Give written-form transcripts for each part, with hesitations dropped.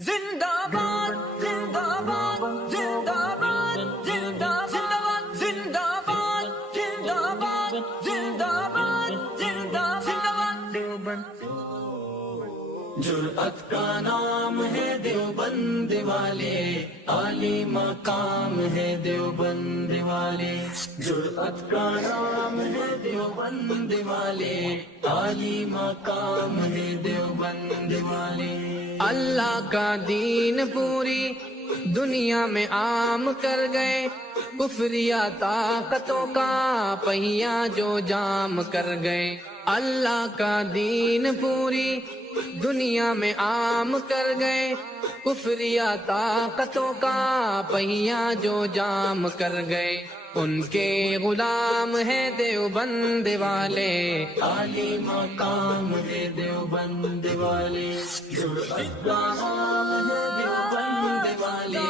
زندہ باد زندہ باد زندہ باد زندہ باد زندہ باد زندہ باد زندہ باد زندہ باد دیوبند جرأت کا نام ہے دیوبند والے عالی مقام ہے دیوبند والے جرأت کا نام ہے دیوبند والے عالی مقام ہے دیوبند والے اللہ کا دین پوری دنیا میں عام کر گئے کفریہ طاقتوں کا پہیا جو جام کر گئے اللہ کا دین پوری دنیا میں عام کر گئے کفریہ طاقتوں کا پہیا جو جام کر گئے ان کے غلام ہے دیوبند والے عالی مقام ہے دیوبند والے جرأت کا نام ہے دیوبند والے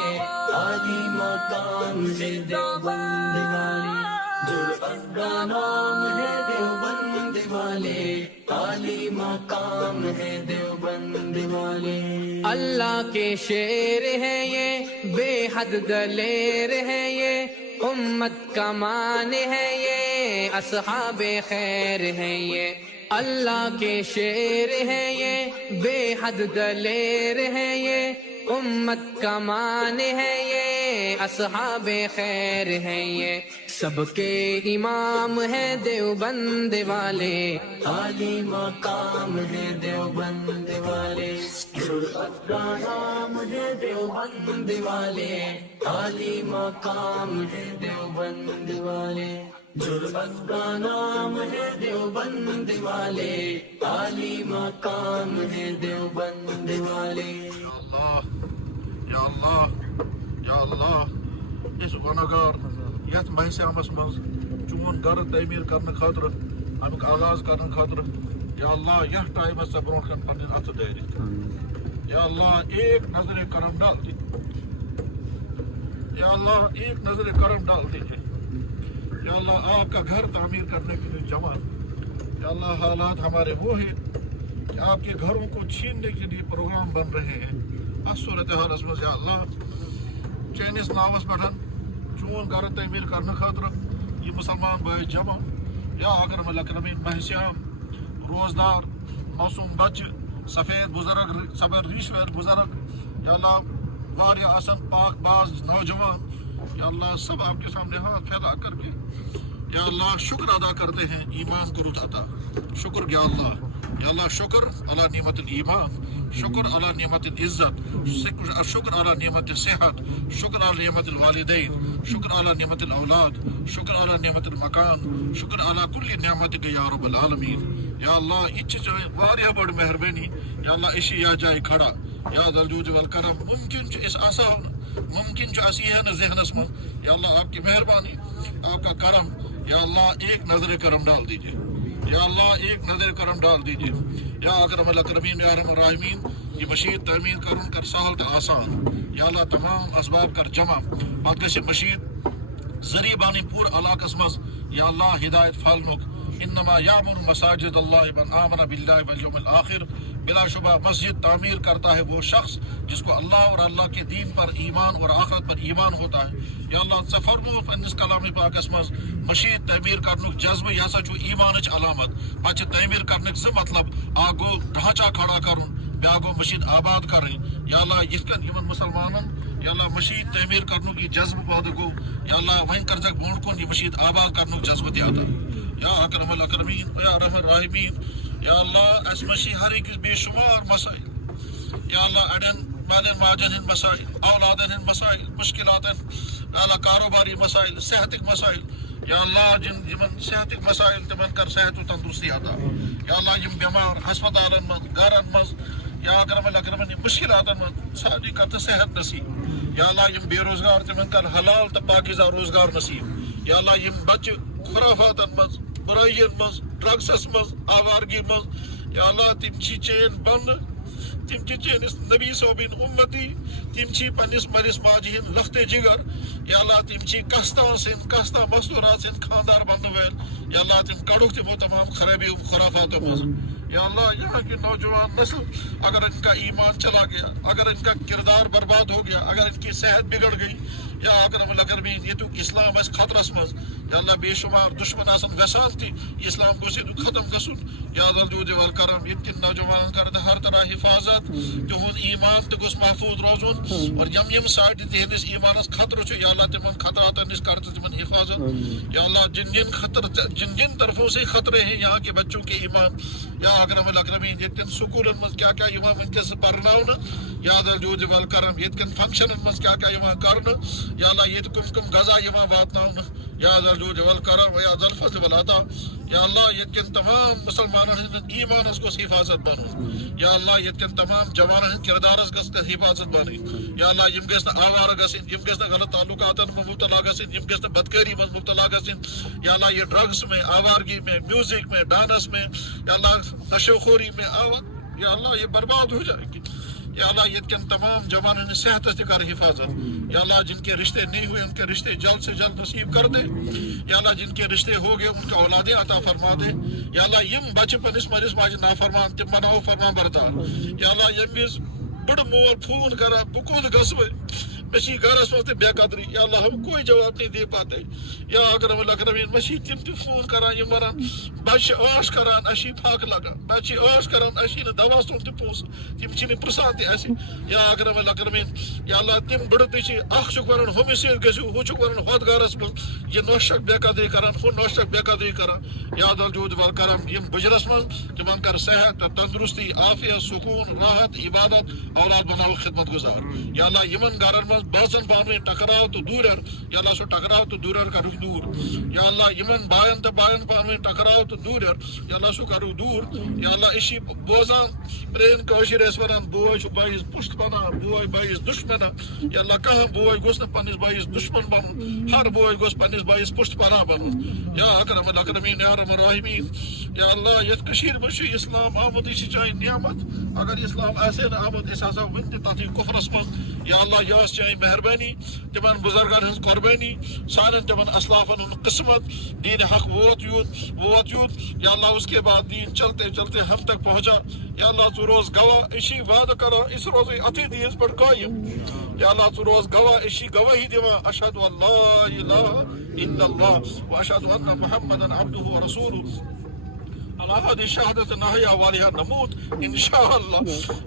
عالی مقام ہے دیوبند والے جرأت کا نام ہے دیوبند والے عالی مقام ہے دیوبند والے اللہ کے شیر ہے یہ بے حد دلیر ہے یہ امت کا مان ہے یہ اصحاب خیر ہے یہ اللہ کے شیر ہے یہ بے حد دلیر ہے یہ امت کا مان ہے یہ اصحاب خیر ہے یہ سب کے امام ہے دیوبند والے عالی مقام ہے دیوبند والے جرأت کا نام ہے دیوبند والے عالی مقام ہے دیوبند والے جرأت کا نام ہے دیوبند والے عالی مقام ہے دیوبند والے یا اللہ یا اللہ اس گناہگار یت محسیامس مز چون گھر تعمیر کرنے خاطر امیک آغاز کرنے خاطر یا اللہ یہ ٹائم سا برونٹ کن پنن ات دٲرِتھ یا اللہ ایک نظر کرم ڈال دی یا اللہ ایک نظر کرم ڈال دیجیے یا اللہ آپ کا گھر تعمیر کرنے کے لیے جمع یا اللہ حالات ہمارے وہ ہیں کہ آپ کے گھروں کو چھیننے کے لیے پروگرام بن رہے ہیں اس صورتحال مز یا اللہ چینس ناوس پہ چون گھر تعمیر کرنے خاطر یہ مسلمان بھائی جمع یا اکرم الاکرمین محسیام روزدار معصوم بچہ سفید بزرگ صبر ریشور بزرگ یا اللہ واریہ آسن پاک باز نوجوان یا اللہ سب آپ کے سامنے ہاتھ پھیلا کر کے یا اللہ شکر ادا کرتے ہیں ایمان کو عطا شکر یا اللہ شکر علی نعمت الایمان شکر علی نعمت العزت شکر علی نعمت صحت شکر علی نعمت الوالدین شکر علی نعمت الاولاد شکر علی نعمت المکان شکر علی کل نعمت یا رب العالمین یا اللہ یہ واریاہ بڑ مہربانی یا اللہ اسی یا جائے کھڑا یا ذوالجود والکرم ممکن اس آسان ممکن اسی ہے نا ذہنس من یا اللہ آپ کی مہربانی آپ کا کرم یا اللہ ایک نظر کرم ڈال دیجیے یا اللہ ایک نظر کرم ڈال دیجیے یا اکرم الاکرمین یا ارحم الراحمین یہ مشید تعمیر کرن کر سہل تو آسان یا اللہ تمام اسباب کر جمع پتہ گژھِ مشید ذریعہ بانی پور علاقس مز یا اللہ ہدایت پھلنک انما یامر مساجد اللہ من آمن باللہ والیوم الآخر بلا شبہ مسجد تعمیر کرتا ہے وہ شخص جس کو اللہ اور اللہ کے دین پر ایمان اور آخرت پر ایمان ہوتا ہے یا اللہ ژے فرمو پننس کلام پاکس مز مشید تعمیر کرنک جذبہ یہ ہسا چھُ ایمانچ علامت پتہ تعمیر کرنک زٕ مطلب اکھ گوٚو ڈھانچہ کھڑا کرن بیاکھ گوٚو مشید آباد کرٕنۍ یا اللہ یِتھ کٔنۍ یمن مسلمانن یا اللہ مشید تعمیر کرنک یہ جذبہ پٲدٕ گوٚو یا اللہ وۄنۍ کٔرزٮ۪کھ برونٛٹھ کُن یہ مشید آباد کرنک جذبہ تہِ عطا یا اکرم الاکرمین یا ارحم الراحمین یا اللہ اس مشی ہر ایک بے شمار مسائل یا اللہ اڑین مالین ماجن ہند مسائل اولادن ہند مسائل مشکلات یا اللہ کاروباری مسائل صحتک مسائل یا اللہ جن صحتک مسائل تمن کر صحت و تندرستی عطا یا اللہ یم بیمار ہسپتالن من گھرن مز یا اکرم الاکرمین مشکلاتن من ساری کر صحت نصیب یا اللہ یم بے روزگار تمن کر حلال تو پاکیزہ روزگار نصیب یا اللہ یم بچہ خرافاتن مز برائین مز ڈرگسس مز آوارگی مز یا اللہ تم چین بند تم چینس نبی صوبین امتی تم پنس ملس ماجہ ہند لخت جگر یا اللہ تم کستان سن کستان مستورات سن خاندار بننے ول یا اللہ تم کڑک تمو تمام خرابیوں خرافاتوں مز یا اللہ یہاں کی نوجوان نسل اگر ان کا ایمان چلا گیا اگر ان کا کردار برباد ہو گیا اگر ان کی صحت بگڑ گئی یا اگر یہ تو اسلام اس خطرس مز یا اللہ بے شمار دشمن آسن گسان تھی اسلام کو سے ختم گسن یا الجود والکرم یہ کن نوجوان کرد ہر طرح حفاظت تہد ایمان تہ گوس محفوظ روزن اور یم ساڑھ تہندس ایمانس خطر یا اللہ تمن خطرات نش کر تمن حفاظت یا اللہ جن جن طرفوں سے خطرے ہیں یہاں کے بچوں کے ایمان یا اکرم الاکرمین یہ سکولن مز کیا ونکس پرناؤن یا الجود والکرم یہ فنکشن مز کیا کرنا یا اللہ یہ کم غذا واتن یا الجود والکرم یا ذا الفضل والعطا یا اللہ یہ تمام مسلمان ہند ایمانس گوس حفاظت بن یا اللہ یہ تمام جوان ہند کردارس گھس حفاظت بن یا اللہ یم گھس آوارہ گھن یم گھس غلط تعلقاتن مبتلا گھن یم گھس بدکاری مز مبتلا گھن یا اللہ یہ ڈرگس میں آوارگی میں میوزک میں ڈانس میں یا اللہ نشو خوری میں یا اللہ یہ برباد ہو جائے گی یا اللہ یہ تمام جوانوں صحت سے کر حفاظت یا اللہ جن کے رشتے نہیں ہوئے ان کے رشتے جلد سے جلد نصیب کر دے یا اللہ جن کے رشتے ہو گئے ان کا اولادیں عطا فرما دے یا اللہ یم بچے پنس مالس ماجہ نافرمان تم بناو فرمان بردار یا اللہ یم وز بڑ مول فون کرا بہ کود گھس مچھی گھرس مز بے قدری یا اللہ ہم کوئی جواب نہیں دے پاتے یا اکرم الاکرمین مچھی تم تہ فون کران یم ونان بچہ عاش کران اسی پھاک لگان بچہ عاش کران اسی نہ دوا سون تہ پونس تم چھ پرسان تہ اس یا اکرم الاکرمین یا اللہ تم بڑ تہ اخ چھ ونان ہمس گژھو ہو چھ ونان ہت گھرس مز یہ نوشک بے قدری کران ہو نوشک بے قدری کران یا الجود والکرم یم بجرس مز تمن کر صحت تندرستی عافیت سکون راحت عبادت اولاد بناو خدمت گزار یا اللہ یمن گھرن مز بازن پانوی ٹکراؤ تو دور یا اللہ سو ٹکراؤ تو دور کرو دور یا اللہ یمن بائن تو بائن پانوی ٹکراؤ تو دور یا اللہ سو کرو دور یا اللہ اسی بوزان پرین کوشر اس ونان بوئے چھ بائیس پشت بنا بوئے بائیس دشمنا یا اللہ کہاں بوئے گوس نہ پنس بائیس دشمن بن ہر بوئے گوس پنس بائیس پشت بنا بن یا اکرم الاکرمین یا رحم الراحمین یا اللہ یت کشیر مش اسلام آمد یہ چاہے نعمت اگر اسلام ایسے نہ آمد اس ہسا ون تھی کفرس مز یا اللہ یہ چاہے مہربانی تمن بزرگان ہز قربانی سان تمن اسلافن قسمت دین حق ووت یوت یا اللہ اس کے بعد دین چلتے چلتے ہم تک پہنچا یا اللہ تو روز گواہ اسی وعدہ کرا اس روز اتھی دین پر قائم یا اللہ تو روز گواہ اسی گواہی دیوا اشہد ان لا الہ الا اللہ واشہد ان محمدا عبدہ ورسولہ على هذه الشهادة نحيا وعليها نموت إن شاء الله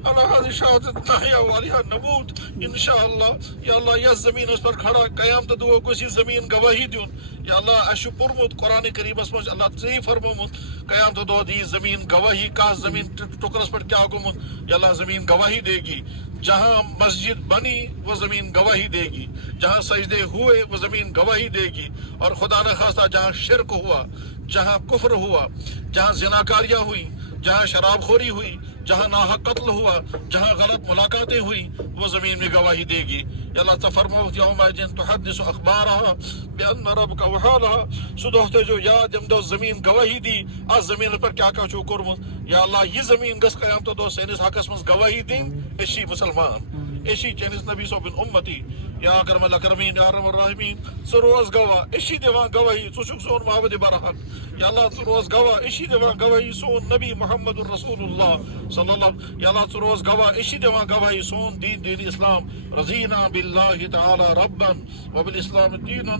على هذه الشهادة نحيا وعليها نموت إن شاء الله يا الله يا زمين اس پر کھڑا قیام تو دعا کوئی زمین گواہی دیون یا اللہ اشو پرمت قرآن کریم اس مجھ اللہ تصیح فرمومت قیام تو دعا دی زمین گواہی کا زمین ٹکرس پر کیا گمت یا اللہ زمین گواہی دے گی جہاں مسجد بنی وہ زمین گواہی دے گی جہاں سجدے ہوئے وہ زمین گواہی دے گی اور خدا نہ خواستہ جہاں شرک ہوا جہاں کفر ہوا جہاں زناکاریاں ہوئی جہاں شراب خوری ہوئی جہاں ناحق قتل ہوا جہاں غلط ملاقاتیں ہوئی وہ زمین میں گواہی دے گی یا اللہ تفرمو یوم جن تحدث اخبارها بان ربک وحالها سدوہتے جو یاد جم دو زمین گواہی دی از زمین پر کیا کچھ کرمت یا اللہ یہ زمین گس قیام تو دو سینس حقس مز گواہی دیں اسی مسلمان اسی چینس نبی صوبن امتی یا اکرم الاکرمین یا رحم الراحمین سو روز گواہ اسی دیوان گواہی سو چک سون معبد برحق یا اللہ سو روز گواہ اسی دیوان گواہی سون نبی محمد رسول اللہ صلی اللہ یا اللہ سو روز گواہ اسی دیوان گواہی سون دین اسلام رضینا باللہ تعالی ربا وبالاسلام دینا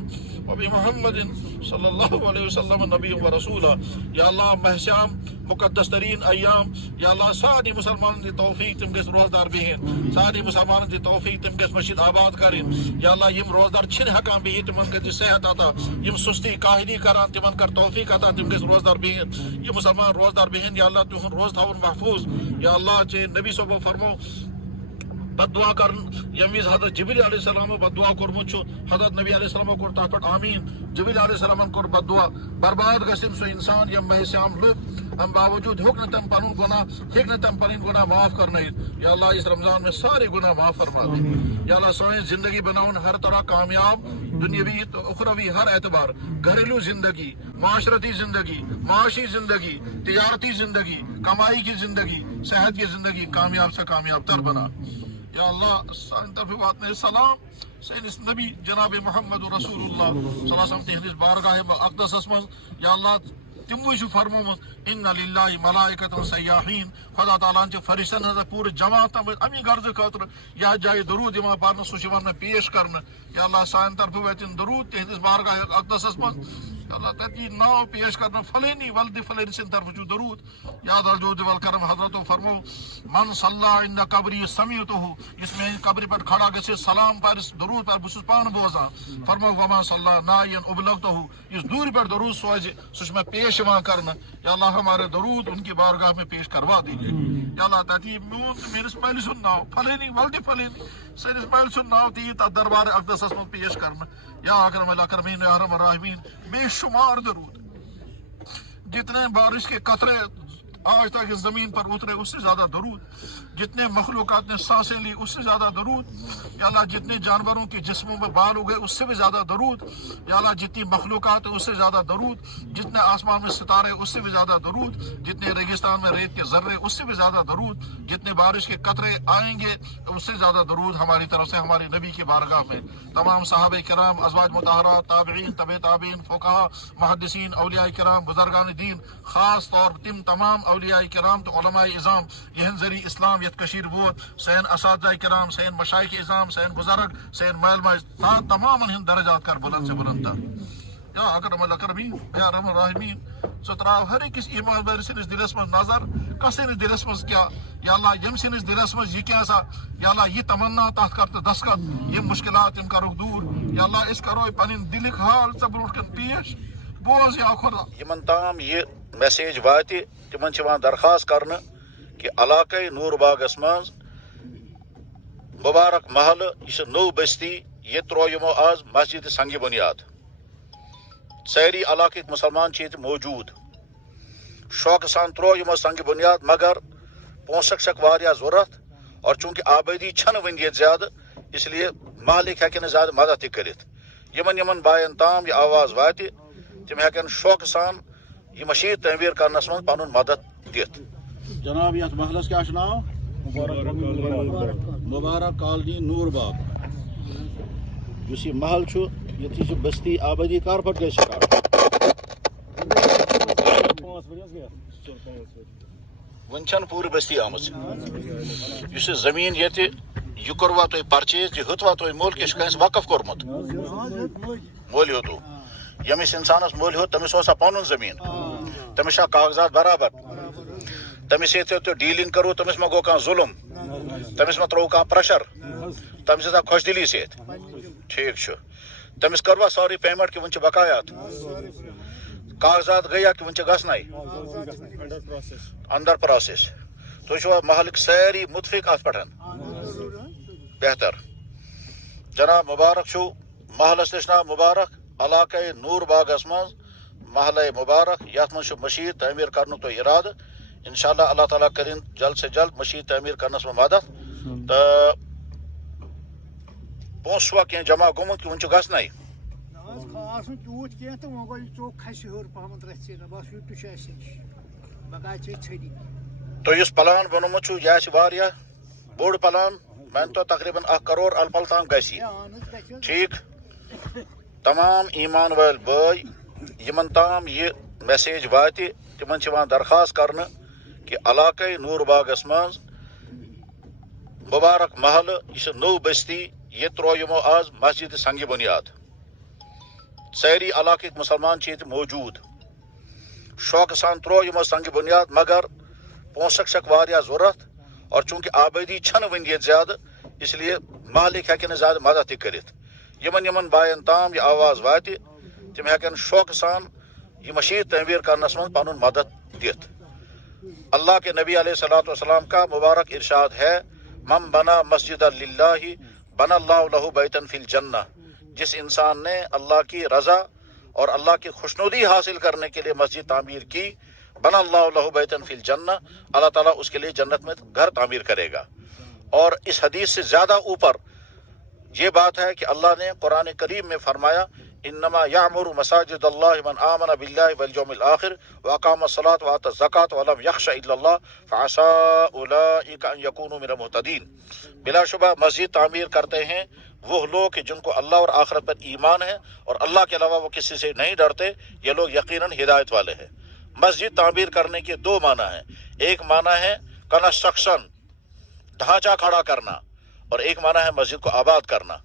وبمحمد صلی اللہ علیہ وسلم نبی و رسولہ یا اللہ محشام مقدس ترین ایام یا اللہ ساری مسلمان دی توفیق تم گس روزدار بہن ساری مسلمان دی توفیق تم گس مسجد آباد کریں یا اللہ یم روزدار چھن ہکان بہی تمن کر صحت عطا یم سستی کاہلی کران تمن کر توفیق عطا تم گس روزدار بہن یہ مسلمان روزدار بہن یا اللہ تہن روز تھاون محفوظ یا اللہ چے نبی صبح فرمو بدعا کرن یمیز حضرت جبریل علیہ السلام بدعا کورمت چھُ حضرت نبی علیہ السلام کوٚر تتھ پٮ۪ٹھ آمیٖن جبریل علیہ السلام کوٚر بدعا برباد گژھن سُہ انسان یم محسیام لُپ امہِ باوجوٗد ہیوٚک نہٕ تٔمۍ پنُن گۄناہ ہیٚکہِ نہٕ تٔمۍ پنٕنۍ گۄناہ معاف کرنٲیِتھ یا اللہ اس رمضان میں سارے گناہ معاف فرما دے یا اللہ سٲنۍ زندگی بناوُن ہر طرح کامیاب دنیاوی تو اخروی ہر اعتبار گھریلو زندگی معاشرتی زندگی معاشی زندگی تجارتی زندگی کمائی کی زندگی صحت کی زندگی کامیاب سے کامیاب تر بنا یا اللہ سانہِ طرفہٕ واتنٲیِو سلام سٲنِس نبی جناب محمد رسول اللہ صلی اللہ علیہ وسلم تہنٛدِس بارگاہ اقدسس منٛز یا اللہ تموے چھُ فرمومُت ان للہ ملائکۃ سیاحین خدا تعالیٰ چھِ فرشتن ہٕنٛز پوٗرٕ جماعت تھٲومٕژ امی غرضہٕ خٲطرٕ یتھ جایہِ درود یِوان پرنہٕ سُہ چھُ یِوان مےٚ پیش کرنہٕ یا اللہ سانہِ طرفہٕ واتن درود تہنٛدِس بارگاہ اقدسس منٛز یا اللہ تتی ناو پیش کرنہٕ فلٲنی ولدِ فلٲنی سٕنٛدِ طرفہٕ چھُ درود یاد الجود والکرم حضرتو فرمو من صلی عند قبری سمیعتہ یُس میانہِ قبرِ پٮ۪ٹھ کھڑا گژھِ سلام پرِ درود پرِ بہٕ چھُس پانہٕ بوزان فرمو وما صلی نائین ابلغتہ یُس دوٗرِ پٮ۪ٹھ درود سوزِ سُہ چھُ مےٚ پیش یِوان کرنہٕ یا اللہ ہمارے درود ان کی بارگاہ میں پیش کروا دیجیے یا اللہ تتی میون تہٕ میٲنِس مٲلۍ سُنٛد ناو فلٲنی ولدِ فلٲنی سٲنِس مٲلۍ سُنٛد ناو تہِ یی تتھ دربار اقدسس منٛز پیش کرنہٕ یا اکرم الاکرمین یا ارحم الراحمین بے شمار درود جتنے بارش کے قطرے آج تک اس زمین پر اترے اس سے زیادہ درود جتنے مخلوقات نے سانسیں لی اس سے زیادہ درود یا اللہ جتنے جانوروں کے جسموں میں بال اگے اس سے بھی زیادہ درود یا اللہ جتنی مخلوقات ہیں اس سے زیادہ درود جتنے آسمان میں ستارے اس سے بھی زیادہ درود جتنے ریگستان میں ریت کے ذرے اس سے بھی زیادہ درود جتنے بارش کے قطرے آئیں گے اس سے زیادہ درود ہماری طرف سے ہمارے نبی کی بارگاہ میں تمام صحابہ کرام ازواج مطہرات تابعین طبع تابعین فقہا محدثین اولیاء کرام بزرگان دین خاص طور تم تمام اولیاء کرام تو علماء اعظام یہن ذریعہ اسلام یت کشیر ووت سین اساتذہ کرام سین مشائخ اعظام سین بزرگ سین مال ماج تمام ہند درجات کر بلند سے بلند تر یا اکرم الاکرمین یا ارحم الراحمین ژٕ تراو ہر أکِس ایمان وٲلۍ سٕنٛدِس دِلس منٛز نظر کس سٕنٛدِس دِلس منٛز کیٛاہ یا اللہ ییٚمہِ سٕنٛدِس دِلس منٛز یہِ کیٛاہ سا یا اللہ یہِ تمنا تتھ کر تہٕ دستخط یِم مُشکلات تِم کرُکھ دوٗر یا اللہ أسۍ کرو پنٕنۍ دِلٕکۍ حال ژےٚ برونٛٹھ کن پیش بوز یا خدا یمن تام یہ میسیج واتہِ تمن چھِ یِوان درخواست کرنہٕ کہ علاقے نور باغس مز مبارک محل یہ نو بستی یہ ترو یمو آز مسجد سنگ بنیاد ساری علاقہ مسلمان یہ موجود شوق سان ترو یمو سنگ بنیاد مگر پونسک شک واریاہ ضرورت اور چونکہ آبادی چھن ون یہ زیادہ اس لیے مالک ہیکن زیادہ مدد تہ کرت یمن یمن بائن تام یہ آواز واتہِ تم ہیکن شوق سان یہ مشید تعمیر کرنس من پنن مدد دِتھ جناب یتھ محلس کیا ناو مبارک کالنی نور باغ اس یہ محل یہ بستی آبادی کر پہ گئی سٹارٹ ون چھن پور بستی آمت اس زمین یہ کوروا تھی پرچیز یہ ہتوا تھی مول کہ کنس وقف کورمت مول ہوتو یمس انسانس مول ہو تمس پن زمین تمس کاغذات برابر تمس تو ڈیلنگ کرو تمس ما گو کان ظلم تمس ما ترو کان پریشر تمس خوش دلی ست ٹھیک تمس کروا سوری پیمنٹ کہ ون بقایات کاغذات گیا کہ ون گھنائی اندر پروسیس تھی محلک ساری متفق ات پہ بہتر جناب مبارک محلس تہ ناو مبارک علاقہ نور باغس مز محلہ مبارک یت من مشید تعمیر کرن تو ارادہ انشاءاللہ اللہ تعالیٰ کرن جلد سے جلد مشید تعمیر کرنس میں مدد تو پونسوا کی جمع گومت کہ ون گھنائی تو اس پلان بنومت یہ بوڑ پلان میں تو تقریباً 1 کروڑ الپل تام گسی ٹھیک تمام ایمان ول بھائی یمن تام یہ میسیج واتہِ تمن چھِ درخواست کرنہٕ کہ علاقے نور باغس مز مبارک محل یہ نو بستی یہ ترو یمو آز مسجد سنگ بنیاد ساری علاقہ مسلمان یہ موجود شوق سان ترو یمو سنگ بنیاد مگر پونسک شک واریاہ ضرورت اور چونکہ آبادی چھن ون یہ زیادہ اس لیے مالک ہیکن زیادہ مدد تہ کرت یمن یمن بائن تام یہ آواز واتہِ تم ہیکن شوق سان یہ مشید تعمیر کرنس من پنن مدد دِتھ اللہ کے نبی علیہ الصلوۃ والسلام کا مبارک ارشاد ہے من بنا مسجد للہ بنا اللہ لہ بیتن فی الجنہ، جس انسان نے اللہ کی رضا اور اللہ کی خوشنودی حاصل کرنے کے لیے مسجد تعمیر کی، بنا اللہ لہ بیتن فی الجنہ، اللہ تعالیٰ اس کے لیے جنت میں گھر تعمیر کرے گا۔ اور اس حدیث سے زیادہ اوپر یہ بات ہے کہ اللہ نے قرآن کریم میں فرمایا انما یعمر مساجد اللہ من آمن باللہ والیوم الآخر واقام الصلاۃ وآتى الزکاۃ ولم یخش الا اللہ فعسى اولئک ان یکونوا من المہتدین۔ بلا شبہ مسجد تعمیر کرتے ہیں وہ لوگ کہ جن کو اللہ اور آخرت پر ایمان ہے اور اللہ کے علاوہ وہ کسی سے نہیں ڈرتے، یہ لوگ یقیناً ہدایت والے ہیں۔ مسجد تعمیر کرنے کے دو معنی ہیں، ایک معنی ہے کنسٹرکشن، ڈھانچہ کھڑا کرنا، اور ایک معنی ہے مسجد کو آباد کرنا۔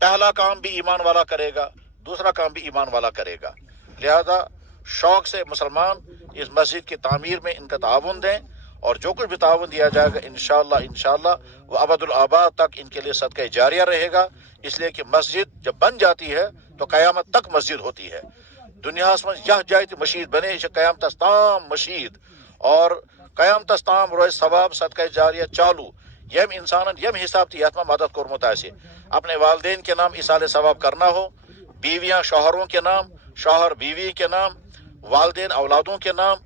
پہلا کام بھی ایمان والا کرے گا، دوسرا کام بھی ایمان والا کرے گا، لہذا شوق سے مسلمان اس مسجد کی تعمیر میں ان کا تعاون دیں، اور جو کچھ بھی تعاون دیا جائے گا انشاءاللہ وہ ابد الآباد تک ان کے لیے صدقہ جاریہ رہے گا، اس لیے کہ مسجد جب بن جاتی ہے تو قیامت تک مسجد ہوتی ہے۔ دنیا میں یہ جائے مشید بنے قیامت تام مشید، اور قیامت تام روز ثواب صدقہ جاریہ چالو یم انسان یم حساب تھی یتما مدد کورمت آسے، اپنے والدین کے نام اصال ثواب کرنا ہو، بیویاں شوہروں کے نام، شوہر بیوی کے نام، والدین اولادوں کے نام،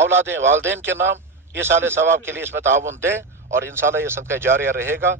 اولادیں والدین کے نام، اصال ثواب کے لیے اس میں تعاون دیں، اور انشاءاللہ یہ صدقہ جاریہ رہے گا۔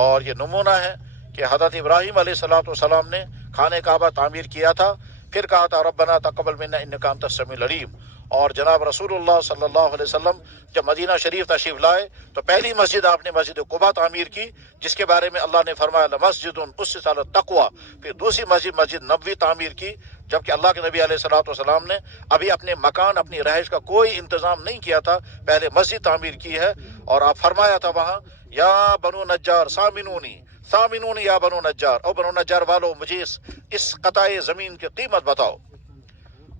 اور یہ نمونہ ہے کہ حضرت ابراہیم علیہ السلام نے خانہ کعبہ تعمیر کیا تھا، پھر کہا تھا ربنا تقبل منا انک انت السمیع العلیم، اور جناب رسول اللہ صلی اللہ علیہ وسلم جب مدینہ شریف تشریف لائے تو پہلی مسجد آپ نے مسجد قباء تعمیر کی، جس کے بارے میں اللہ نے فرمایا لمسجد اسست علی التقوی، پھر دوسری مسجد نبوی تعمیر کی، جبکہ اللہ کے نبی علیہ السلام نے ابھی اپنے مکان اپنی رہائش کا کوئی انتظام نہیں کیا تھا، پہلے مسجد تعمیر کی ہے، اور آپ فرمایا تھا وہاں یا بنو نجار سامنونی یا بنو نجار، او بنو نجار والو مجھے اس قطع زمین کی قیمت بتاؤ۔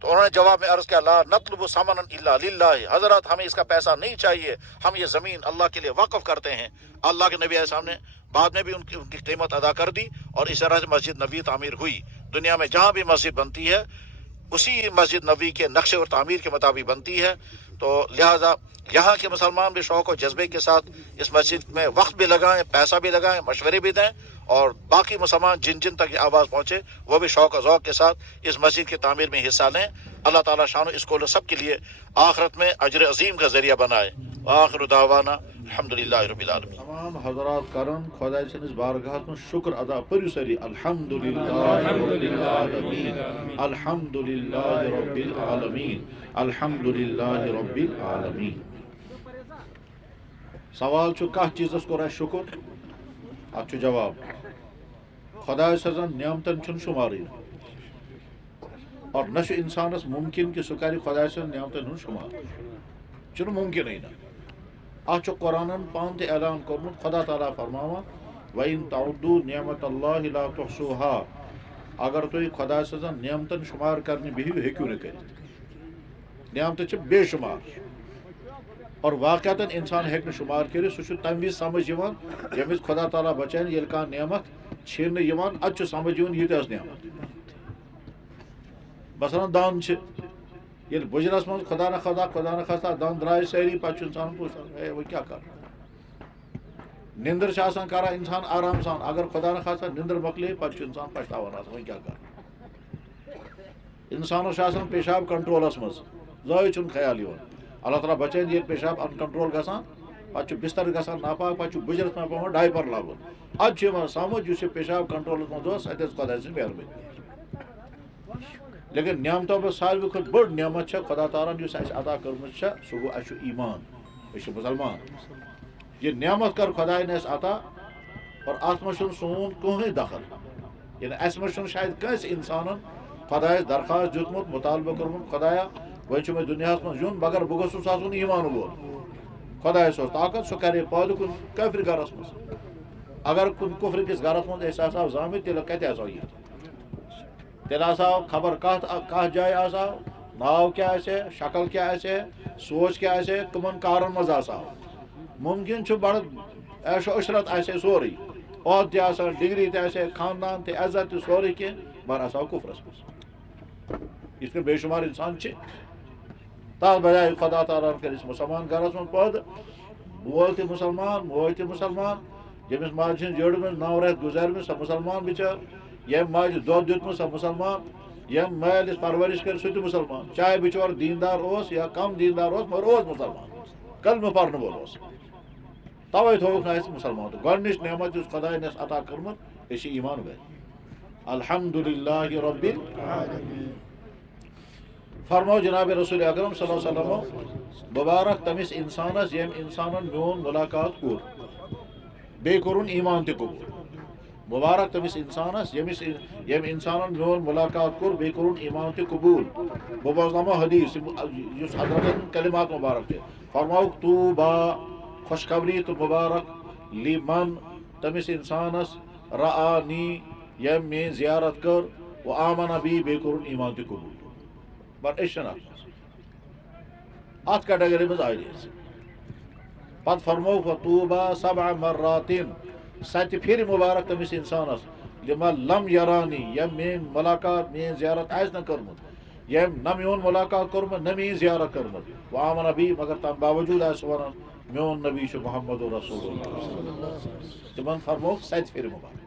تو انہوں نے جواب میں عرض کیا لا نطلب ثمنا الا للہ، حضرت ہمیں اس کا پیسہ نہیں چاہیے، ہم یہ زمین اللہ کے لیے وقف کرتے ہیں۔ اللہ کے نبی علیہ السلام نے بعد میں بھی ان کی قیمت ادا کر دی، اور اس طرح سے مسجد نبوی تعمیر ہوئی۔ دنیا میں جہاں بھی مسجد بنتی ہے اسی مسجد نبوی کے نقشے اور تعمیر کے مطابق بنتی ہے، تو لہذا یہاں کے مسلمان بھی شوق و جذبے کے ساتھ اس مسجد میں وقت بھی لگائیں، پیسہ بھی لگائیں، مشورے بھی دیں، اور باقی مسلمان جن تک یہ آواز پہنچے وہ بھی شوق و ذوق کے ساتھ اس مسجد کی تعمیر میں حصہ لیں۔ اللہ تعالیٰ شان اس کو سب کے لیے آخرت میں اجر عظیم کا ذریعہ بنائے۔ آخر دعوانا الحمدللہ رب العالمین۔ تمام حضرات کرن خدا سندس بارگاہس من شکر ادا پریو سری الحمدللہ رب العالمین، الحمدللہ رب العالمین، الحمدللہ رب العالمین۔ سوال چھو کہہ چیزس کور اَسہِ شکر، اتھ چھُ جواب خدا سزن نعمتن چھُنہٕ شمارٕے، اور نہ چھُ انسانس ممکن کہ سُہ کرِ خدا سٕنٛدۍ نعمتن ہُنٛد شمار، چھُنہٕ ممکنٕے نہ۔ اتھ چھُ قرآنن پانہٕ تہِ اعلان کوٚرمُت، خدا تعالیٰ فرماوان وَإِن تَعُدُّوا نِعمَتَ اللہِ لَا تُحْصُوهَا، اگر تُہۍ خدا سٕنٛزن نعمتن شمار کرنہِ بِہِو ہیٚکِو نہٕ کٔرِتھ۔ نعمتہٕ چھِ بے شمار، اور واقعتاً انسان ہیٚکہِ نہٕ شمار کٔرِتھ، سُہ چھُ تَمہِ وِزِ سمجھ یِوان ییٚمہِ وِزِ خدا تعالیٰ بچاین ییٚلہِ کانٛہہ نعمت چھیٖننہٕ یِوان، اَدٕ چھُ سمجھ یِوان ییٖتیٛاہ ٲس نعمت۔ مثلاً دان چھِ، ییٚلہِ بُجرس منٛز خدا نخواستہ دان درٛاے سٲری، پتہٕ چھُ انسان پوچھان ہے وۄنۍ کیٛاہ کرٕ۔ نِندٕر چھِ آسان کران انسان آرام سان، اگر خدا نخواستہ نِندٕر مۄکلے پتہٕ چھُ انسان پچھتاوان آسان وۄنۍ کیٛاہ کرٕ۔ انسانس چھُ آسان پیشاب کنٹرولس منٛز، زٕہٕنۍ چھُنہٕ خیال یِوان۔ اللہ تعالیٰ بچٲیِن ییٚلہِ پیشاب ان کنٹرول گژھان، پتہٕ چھُ بستر گژھان ناپاک، پتہٕ چھُ بُجرس منٛز پیٚوان ڈایپر لاگُن، ادٕ چھُ یِوان سمجھ یُس یہِ پیشاب کنٹرولس منٛز اوس سۄ تہِ ٲس خۄداے سٕنٛز مہربٲنی۔ لیکن نعمتو منٛز ساروی کھۄتہٕ بٔڑ نعمت چھےٚ خدا تعالیٰ ہن یُس اَسہِ عطا کٔرمٕژ چھےٚ، سُہ گوٚو اَسہِ چھُ ایمان، أسۍ چھِ مُسلمان۔ یہِ نعمت کٔر خۄداین اَسہِ عطا، اور اتھ منٛز چھُنہٕ سون کٕہٕنۍ دخل، یعنی اَسہِ منٛز چھُنہٕ شاید کٲنٛسہِ انسانن خۄدایس درخواست دیُتمُت، مُطالبہٕ کوٚرمُت خۄدایا وۄنۍ چھُ مےٚ دُنیاہس منٛز یُن مگر بہٕ گوٚژھُس آسُن ایمان وول۔ خۄدایس اوس طاقت، سُہ کرے پٲدٕ کُنہِ کٲفرِ گرس منٛز۔ اگر کُنہِ کُفرِ کِس گرس منٛز أسۍ آسہو زامٕتۍ تیٚلہِ کتہِ آسہو یِتھ، تیٚلہِ آسہو خبر کتھ جایہِ آسہو، ناو کیٛاہ آسہِ ہے، شکل کیٛاہ آسہِ ہے، سوچ کیٛاہ آسہِ ہے، کٕمن کارن منٛز آسہو۔ مُمکِن چھُ بڑٕ عیش و عشرت آسہِ ہے سورُے، عہدٕ تہِ آسان، ڈگری تہِ آسہِ ہے، خاندان تہِ، عزت تہِ، سورُے کینٛہہ، مگر آسہو کُفرس منٛز۔ یِتھ کٔنۍ بے شُمار انسان چھِ، تتھ بجایہِ خدا تعالیٰ ہن کٔر أسۍ مُسلمان گرس منٛز پٲدٕ، بول تہ مسلمان موج تہ مسلمان یمس ماجہ ہند جڑ میں 9 رٮ۪تھ گزارمٕژ سۄ مسلمان بچار یم ماجہ دۄد دیُتمُت سۄ مسلمان یم مٲلِس پرورش کر سُہ تہِ مسلمان چاہے بچور دیندار اوس یا کم دیندار اوس مگر اوس مسلمان کلمہ پرن وول اوس توے تھووُکھ نہٕ اَسہِ مسلمان تہٕ گۄڈنِچ نعمت یُس خۄداین اَسہِ عطا کٔرمٕژ أسۍ چھِ ایمان وٲلۍ الحمدللہ رب العالمین فرمو جناب رسول اکرم صلی اللہ علیہ وسلم مبارک تمس انسانس یم انسانن میون ملاقات کور بیٚیہِ کوٚرُن ایمان تہِ قبوٗل مبارک تمس انسانس یم انسانن میون ملاقات کوٚر بیٚیہِ کوٚرُن ایمان تہِ قبوٗل بہٕ بوزناوو حدیث یُس حضرتن کلمات مبارک تہِ فرماوُکھ طوبا خوشخبری تہٕ مبارک لمن تمس انسانس رعانی یم میٲنۍ زیارت کٔر و آمن بی بیٚیہِ کوٚرُن ایمان تہِ قبوٗل بٹ أسۍ چھِنہٕ اتھ کیٹگری منٛز آیہِ أسۍ پتہٕ فرمووُکھ طوبا 7 مراتن 7 پھِرِ مبارک تٔمِس انسانس لمن لم یرانی یم میٲنۍ ملاقات میٲنۍ زیارت آسہِ نہٕ کٔرمٕژ یم نہ میون ملاقات کوٚرمُت نہ میٲنۍ زیارت کٔرمٕژ و آمن بی مگر تمہِ باوجوٗد آسہِ ونان میون نبی چھُ محمد رسول اللہ تِمن فرمووُکھ 7 پھِرِ مبارک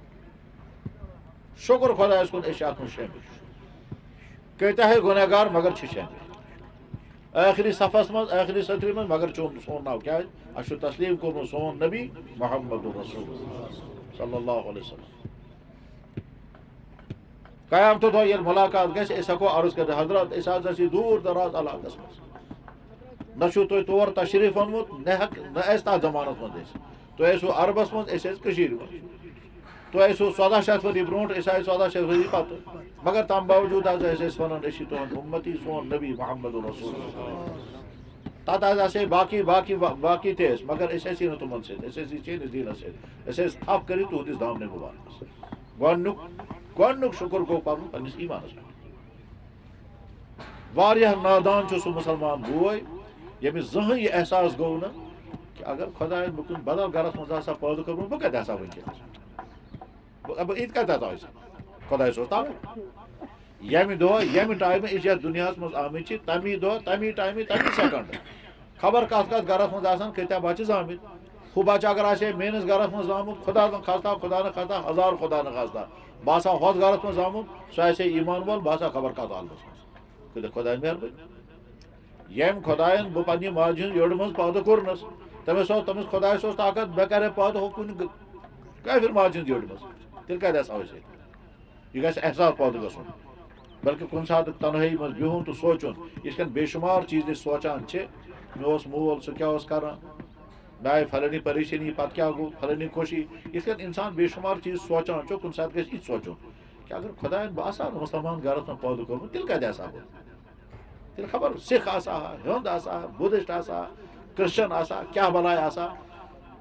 شکر خۄدایس کُن أسۍ چھِ اتھ منٛز شٲمِل کۭتیاہ گُنہگار مگر چھِ شٲمِل ٲخری صفس منٛز ٲخری صدری منٛز مگر چون سون ناو کیٛازِ اَسہِ چھُ تسلیٖم کوٚرمُت سون نبی محمد رسول اللہ صلی اللہ علیہ وسلم قیامتہٕ دۄہ ییٚلہِ مُلاقات گژھِ أسۍ ہٮ۪کو عرض کٔرِتھ حضرت أسۍ حظ ٲسۍ دوٗر دراز علاقس منٛز نہ چھُو تۄہہِ تور تشریٖف اوٚنمُت نہ ٲسۍ تتھ زمانس منٛز أسۍ تُہۍ ٲسِو عربس منٛز أسۍ ٲسۍ کٔشیٖرِ منٛز تُہۍ ٲسِو 1400 ؤری برونٛٹھ أسۍ آیہِ 1400 ؤری پتہٕ مگر تمہِ باوجوٗد حظ ٲسۍ أسۍ ونان أسۍ چھِ تُہُنٛد اُمتی سون نبی محمد رسول تتھ حظ آسے باقی تہِ ٲسۍ مگر أسۍ ٲسی نہٕ تِمن سۭتۍ أسۍ ٲسی چٲنِس دیٖنس سۭتۍ أسۍ ٲسۍ تھپھ کٔرِتھ تُہنٛدِس دامنہِ مُبارکس گۄڈنیُک شُکر گوٚو پنُن پننِس ایمانس پٮ۪ٹھ واریاہ نادان چھُ سُہ مسلمان بوے ییٚمِس زٕہٕنۍ یہِ احساس گوٚو نہٕ کہِ اگر خۄداین بہٕ کُنہِ بدل گرس منٛز آسہٕ ہا پٲدٕ کوٚرمُت بہٕ کتہِ آسہٕ ہا وٕنکیٚنس بہٕ یِتھ کٔنۍ تتھ آسہِ خۄداے صٲب تاوٕ ییٚمہِ دۄہ ییٚمہِ ٹایمہٕ أسۍ یتھ دُنیاہس منٛز آمٕتۍ چھِ تمی دۄہ تمی ٹایمہٕ تمی سیکنڈ خبر کتھ گرس منٛز آسان کۭتیاہ بچہِ زامٕتۍ ہُہ بچہِ اگر آسہِ ہے میٲنِس گرس منٛز زامُت خۄدا نہٕ خاستہ 1000 خۄدا نہٕ خاستہ بہٕ آسہٕ ہا ہۄتھ گرس منٛز زامُت سُہ آسہِ ہے ایمان وول بہٕ آسہٕ ہا خبر کتھ عالمس منٛز کۭتیاہ خۄدایَن مہربٲنی ییٚمہِ خۄدایَن بہٕ پننہِ ماجہِ ہٕنٛز یٔڈ منٛز پٲدٕ کوٚرنس تٔمِس خۄدایس اوس طاقت بہٕ کرٕ ہے پٲدٕ ہُہ کُنہِ کٲفِر ماجہِ ہٕنٛز یٔڈ منٛز تیٚلہِ کتہِ آسہٕ ہو أسۍ ییٚتہِ یہِ گژھِ احساس پٲدٕ گژھُن بلکہِ کُنہِ ساتہٕ تنہٲیی منٛز بِہُن تہٕ سونٛچُن یِتھ کٔنۍ بے شُمار چیٖز أسۍ سونٛچان چھِ مےٚ اوس مول سُہ کیٛاہ اوس کران مےٚ آیہِ فلٲنی پریشٲنی پتہٕ کیٛاہ گوٚو فلٲنی خوشی یِتھ کٔنۍ اِنسان بے شُمار چیٖز سونٛچان چھُ کُنہِ ساتہٕ گژھِ یہِ سونٛچُن کہِ اگر خۄداین بہٕ آسہٕ ہا نہٕ مُسلمان گرس منٛز پٲدٕ کوٚرمُت تیٚلہِ کتہِ آسہٕ ہا بہٕ تیٚلہِ خبر سِکھ آسہٕ ہا ہیوٚنٛد آسہٕ ہا بُدھِسٹ آسہٕ ہا کرٛسچن آسہٕ ہا کیٛاہ بلاے آسہٕ ہا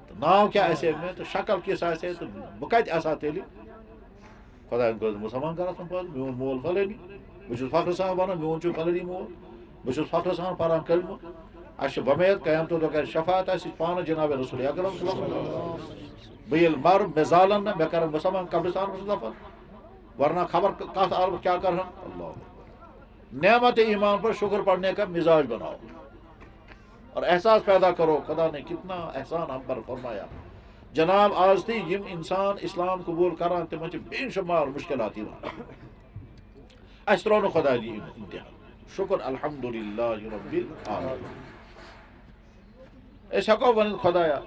تہٕ ناو کیٛاہ آسہِ ہے مےٚ تہٕ شکل کِژھ آسہِ ہے تہٕ بہٕ کتہِ آسہٕ ہا تیٚلہِ خۄداین کوٚر مُسلمان گرس منٛز پٲدٕ میون مول فلٲنی بہٕ چھُس فخرٕ سان ونان میون چھُ فلٲنی مول بہٕ چھُس فخرٕ سان پران کلمہٕ اَسہِ چھِ وۄمید قیامتہٕ دۄہ کرِ شفاعت اَسہِ پانہٕ جناب رسول اکرم صلی اللہ علیہ وسلم بہٕ ییٚلہِ مرٕ مےٚ زالن نہٕ مےٚ کرن مُسلمان قبرستانس منٛز دفن ورنہ خبر کتھ عالمس کیا کرہن اللہ نعمت ایمان پر شکر پڑھنے کا مزاج بناؤ اور احساس پیدا کرو خدا نے کتنا احسان ہم پر فرمایا جناب آز تھی یم انسان اسلام قبول کران تمن چھ بے شمار مشکلات یوان اس ترو نہ خدا دی امتحان شکر الحمدللہ رب العالمین اس ہکو ون خدایا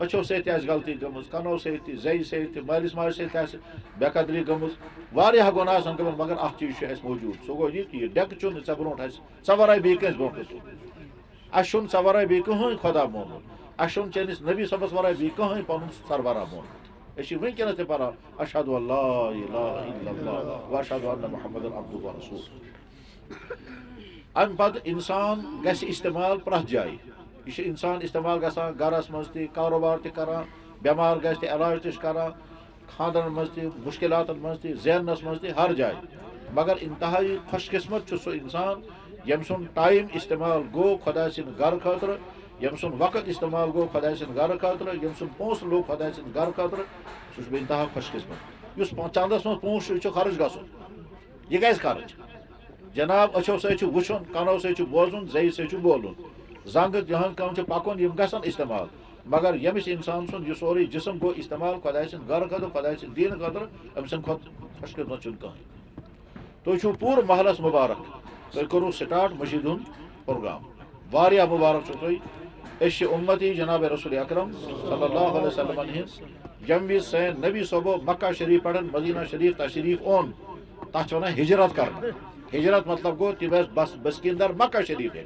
اچھو سۭتۍ آسہِ غلطی گٔمٕژ کنو سۭتۍ زیٚیہِ سۭتۍ مٲلِس ماجہِ سۭتۍ آسہِ بے قدری گٔمٕژ واریاہ گۄناہ آسن گٔمٕتۍ مگر اکھ چیٖز چھُ اَسہِ موٗجوٗد سُہ گوٚو یہِ کہِ یہِ ڈٮ۪کہٕ چھُنہٕ ژےٚ برونٛٹھ اَسہِ ژےٚ ورٲے بیٚیہِ کٲنٛسہِ برونٛٹھ اَسہِ چھُنہٕ ژےٚ ورٲے بیٚیہِ کٕہٕنۍ خۄدا مونمُت اَسہِ چھُنہٕ چٲنِس نبی صٲبس ورٲے بیٚیہِ کٕہٕنۍ پنُن سربراہ مونمُت أسۍ چھِ وٕنکیٚنس تہِ پران اشہدُ ان لا اِلٰہَ اِلَّا اللٰہ واشہدُ اَنَّ محمدًا عبدُہُ وَرَسوٗلُہُ امہِ پتہٕ انسان گژھِ استعمال پرٛٮ۪تھ جایہِ یہِ چھُ انسان استعمال گژھان گرس منٛز تہِ کاروبار تہِ کران بٮ۪مار گژھِ تہِ علاج تہِ چھُ کران خاندرن منٛز تہِ مُشکلاتن منٛز تہِ زیننس منٛز تہِ ہر جایہِ مگر انتہٲیی خوش قسمت چھُ سُہ انسان ییٚمہِ سُنٛد ٹایم استعمال گوٚو خۄداے سٕنٛدِ گرٕ خٲطرٕ ییٚمہِ سُنٛد وقت استعمال گوٚو خۄداے سٕنٛدِ گرٕ خٲطرٕ ییٚمہِ سُنٛد پونٛسہٕ لوٚگ خۄداے سٕنٛدِ گرٕ خٲطرٕ سُہ چھُ انتہا خوش قسمت یُس چندس منٛز پونٛسہٕ چھُ یہِ چھُ خرٕچ گژھُن یہِ گژھِ خرٕچ جناب أچھو سۭتۍ چھُ وٕچھُن کنو سۭتۍ چھُ بوزُن زیٚیہِ سۭتۍ چھُ بولُن زنٛگہٕ یِہٕنٛز کٲم چھِ پکُن یِم گژھن استعمال مگر یمس انسان سن یہ سوری جسم گو استعمال خدائے سن گھر خطر خدائے سن دین خطر ام سن خود خوش خدمت چھ کہیں تھی چھو پور محلس مبارک تھی کرو سٹارٹ مسجد ہند پروگرام واریاہ مبارک چھو تھی اس امتی جناب رسول اکرم صلی اللہ علیہ وسلم ہند جم سین نبی صبح مکہ شریف پڑھن مدینہ شریف تشریف اون تک ونان ہجرت کر ہجرت مطلب گو تم بس بسکندر مکہ شریف ہے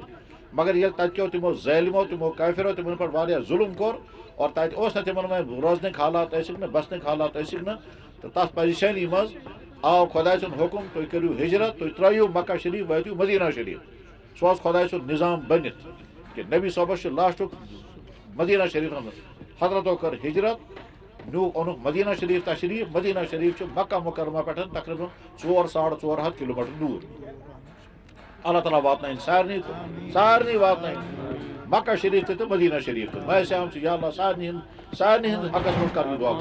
مگر یل تتو تمو ظالمو تمو کافرو تمن پر واریاہ ظلم کور اور تت اوس نہ تمن میں روزنک حالات ٲسِکھ نہٕ بسنک حالات ٲسِکھ نہٕ تو تس پریشانی مز آو خدائے سُنٛد حکم تُہۍ کٔرِو ہجرت تُہۍ ترٛٲیِو مکہ شریف وٲتِو مدینہ شریف سُہ اوس خدائے سُنٛد نظام بٔنِتھ کہ نبی صٲبس چھُ لاسٹُک مدینہ شریف حضرتو کٔر ہجرت نیوٗکھ اوٚنُکھ مدینہ شریف تشریف مدینہ شریف چھُ مکہ مکرمہ پٮ۪ٹھ تقریباً 400-4.5 کلومیٹر دوٗر اللہ تعالیٰ واتنٲیِن سارنٕے واتنٲیِن مکہ شریف تہِ تہٕ مدینہ شریف تہِ باسیٛام چھُ یا اللہ سارنٕے ہِنٛدِ حقس منٛز کر یہِ دعا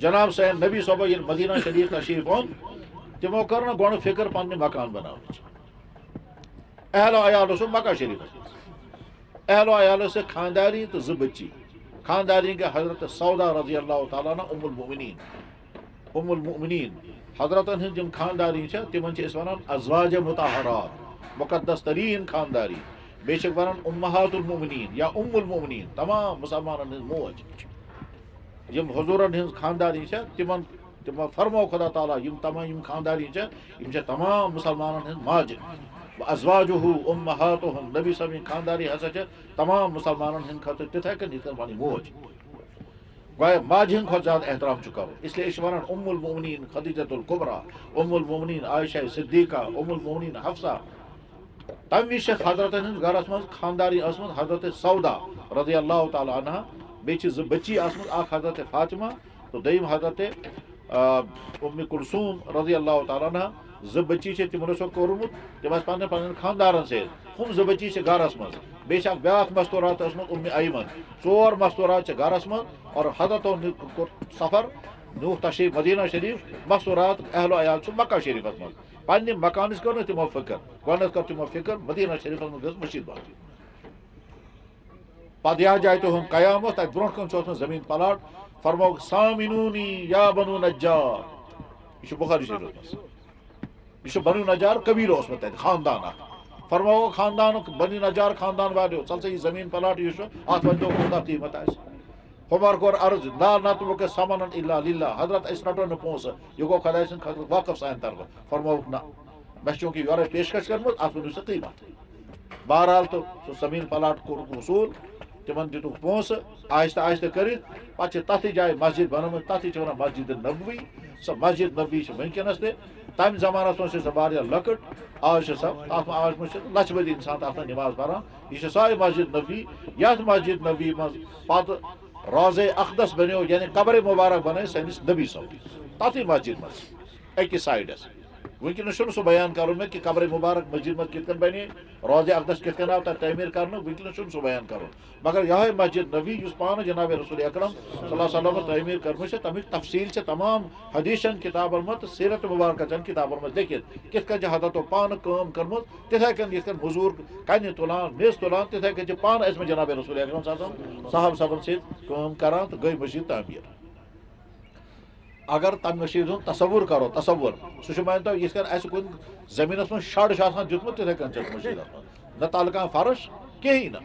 جناب سین نبی صٲبو ییٚلہِ مدینہ شریف تشریف اوٚن تِمو کٔر نہٕ گۄڈٕ فِکر پننہِ مکان بناونٕچ اہلو عیال اوسُکھ مکہ شریفس منٛز اہلو عیال ٲسۍ خانداری تہٕ 2 بچی خانداری گٔے حضرت سودا رضی اللہ تعالیٰ عنہ ام المؤمنین حضرتن ہٕنٛز یِم خانداری چھےٚ تِمن چھِ أسۍ ونان ازواج مطہرات مقدس تریٖن خانداری بیٚیہِ چھِکھ ونان امہات المؤمنین یا ام المؤمنین تمام مسلمانن ہٕنٛز موج یِم حضوٗرن ہٕنٛز خانداری چھےٚ تِمن فرمو خدا تعالیٰ یِم تمام یِم خانداری چھےٚ یِم چھےٚ تمام مسلمانن ہٕنٛز ماجہِ ازواجہُ امہاتہم نبی صٲبٕنۍ خانداری ہسا چھےٚ تمام مسلمانن ہٕنٛدِ خٲطرٕ تِتھے کٔنۍ یِتھ کٔنۍ پنٕنۍ موج گویا ماجہِ ہٕنٛدِ کھۄتہٕ زیادٕ احترام چھُ کرُن اس لیے أسۍ چھِ ونان ام المؤمنین خدیجۃ الکبریٰ ام المؤمنین عائشہ صدیقہ ام المؤمنین حفصہ تمہِ وِزِ چھےٚ حضرتن ہٕنٛدِس گرس منٛز خانداری ٲسمٕژ حضرت سودا رضی اللہ تعالیٰ عنہ بیٚیہِ چھِ 2 بچی آسمٕژ اکھ حضرت فاطمہ تہٕ دوٚیِم حضرت ام کلثوم رضی اللہ تعالیٰ عنہ 2 بچی چھِ تِمن اوسُکھ کوٚرمُت تِم ٲسۍ پننٮ۪ن خاندارن سۭتۍ ہُم 2 بچی چھِ گرس منٛز بیٚیہِ چھِ اکھ بیٛاکھ مستوٗرات ٲسمٕژ ام ایمن 4 مستوٗرات چھِ گرس منٛز اور حضرتو کوٚر سفر نیوٗکھ تشریف مدینہ شریف مستوٗرات اہلو عیال چھُ مکہ شریفس منٛز پننہِ مکانٕچ کٔر نہٕ تِمو فِکر گۄڈنٮ۪تھ کٔر تِمو فِکر مدینہ شریفس منٛز گٔژھ مسجد بنٕنۍ پتہٕ یتھ جایہِ تِہُنٛد قیام اوس تتہِ برونٛٹھ کٔنۍ چھُ اوسمُت زمیٖن پلاٹ فرمووُکھ سامِنوٗنی یا بنو نجار یہ چھُ بخاری شریفس منٛز یہ چھُ بنو نجار قبیٖلہٕ اوسمُت تتہِ خاندان اکھ فرمووُکھ خاندانُک بنی نجار خاندان والیو ژل سا یہِ زمیٖن پلاٹ یُس چھُ اتھ ؤنۍتو کوٗتاہ قیٖمت آسہِ ہُمر کوٚر عرض لا نترک ثمنا الا للہ حضرت أسۍ رٹو نہٕ پونٛسہٕ یہِ گوٚو خۄداے سٕنٛدِ خٲطرٕ وقف سانہِ طرفہٕ فرمووُکھ نہ مےٚ چھِ چوٗنٛکہِ یورے پیشکش کٔرمٕژ اتھ ؤنِو سا قیٖمت بہرحال تہٕ سُہ زمیٖن پلاٹ کوٚرُکھ وصوٗل تِمن دِتُکھ پونٛسہٕ آہستہ آہستہ کٔرِتھ پتہٕ چھِ تتھٕے جایہِ مسجد بنٲومٕژ تتھٕے چھِ ونان مسجد نبوی سۄ مسجد نبوی چھِ وٕنکیٚنس تہِ تمہِ زمانس منٛز چھِ سۄ واریاہ لۄکٕٹ آز چھِ سۄ اتھ منٛز آز منٛز چھِ لچھِ بٔدی انسان تتھ منٛز نماز پران یہِ چھِ سۄے مسجد نبوی یتھ مسجد نبوی منٛز پتہٕ روزے اقدس بنیو یعنی قبرِ مبارک بنٲے سٲنِس نبی صٲبٕنۍ تتھٕے مسجد منٛز أکِس سایڈس وٕنکیٚنس چھُنہٕ سُہ بیان کرُن مےٚ کہِ قبرِ مبارک مسجد منٛز کِتھ کٔنۍ بنے روزے اقدس کِتھ کٔنۍ آو تتھ تعمیٖر کرنہٕ وٕنکیٚنس چھُنہٕ سُہ بیان کرُن مگر یہے مسجد نبی یُس پانہٕ جناب رسول اکرم صلی اللہ علیہ وسلم تعمیٖر کٔرمٕژ چھِ تمیُک تفصیٖل چھِ تمام حدیٖثن کِتابن منٛز تہٕ سیرت مبارکچن کِتابن منٛز لیکھِتھ کِتھ کٔنۍ چھِ حضرتو پانہٕ کٲم کٔرمٕژ تِتھے کٔنۍ یِتھ کٔنۍ موٚزوٗر کنہِ تُلان میٚژ تُلان تِتھے کٔنۍ چھِ پانہٕ ٲسمٕتۍ جناب رسول اکرم صلی اللہ علیہ وسلم صاحب صٲبن سۭتۍ کٲم کران تہٕ گٔے مسجد تعمیٖر اگر تمہِ مسجد ہُنٛد تصوُر کرو تصوُر سُہ چھُ مٲنۍتو یِتھ کٔنۍ اَسہِ کُنہِ زٔمیٖنس منٛز شڈ چھُ آسان دیُتمُت تِتھے کٔنۍ چھِ اَتھ مسجدس منٛز نہ تلہٕ کانٛہہ فرٕش کِہیٖنۍ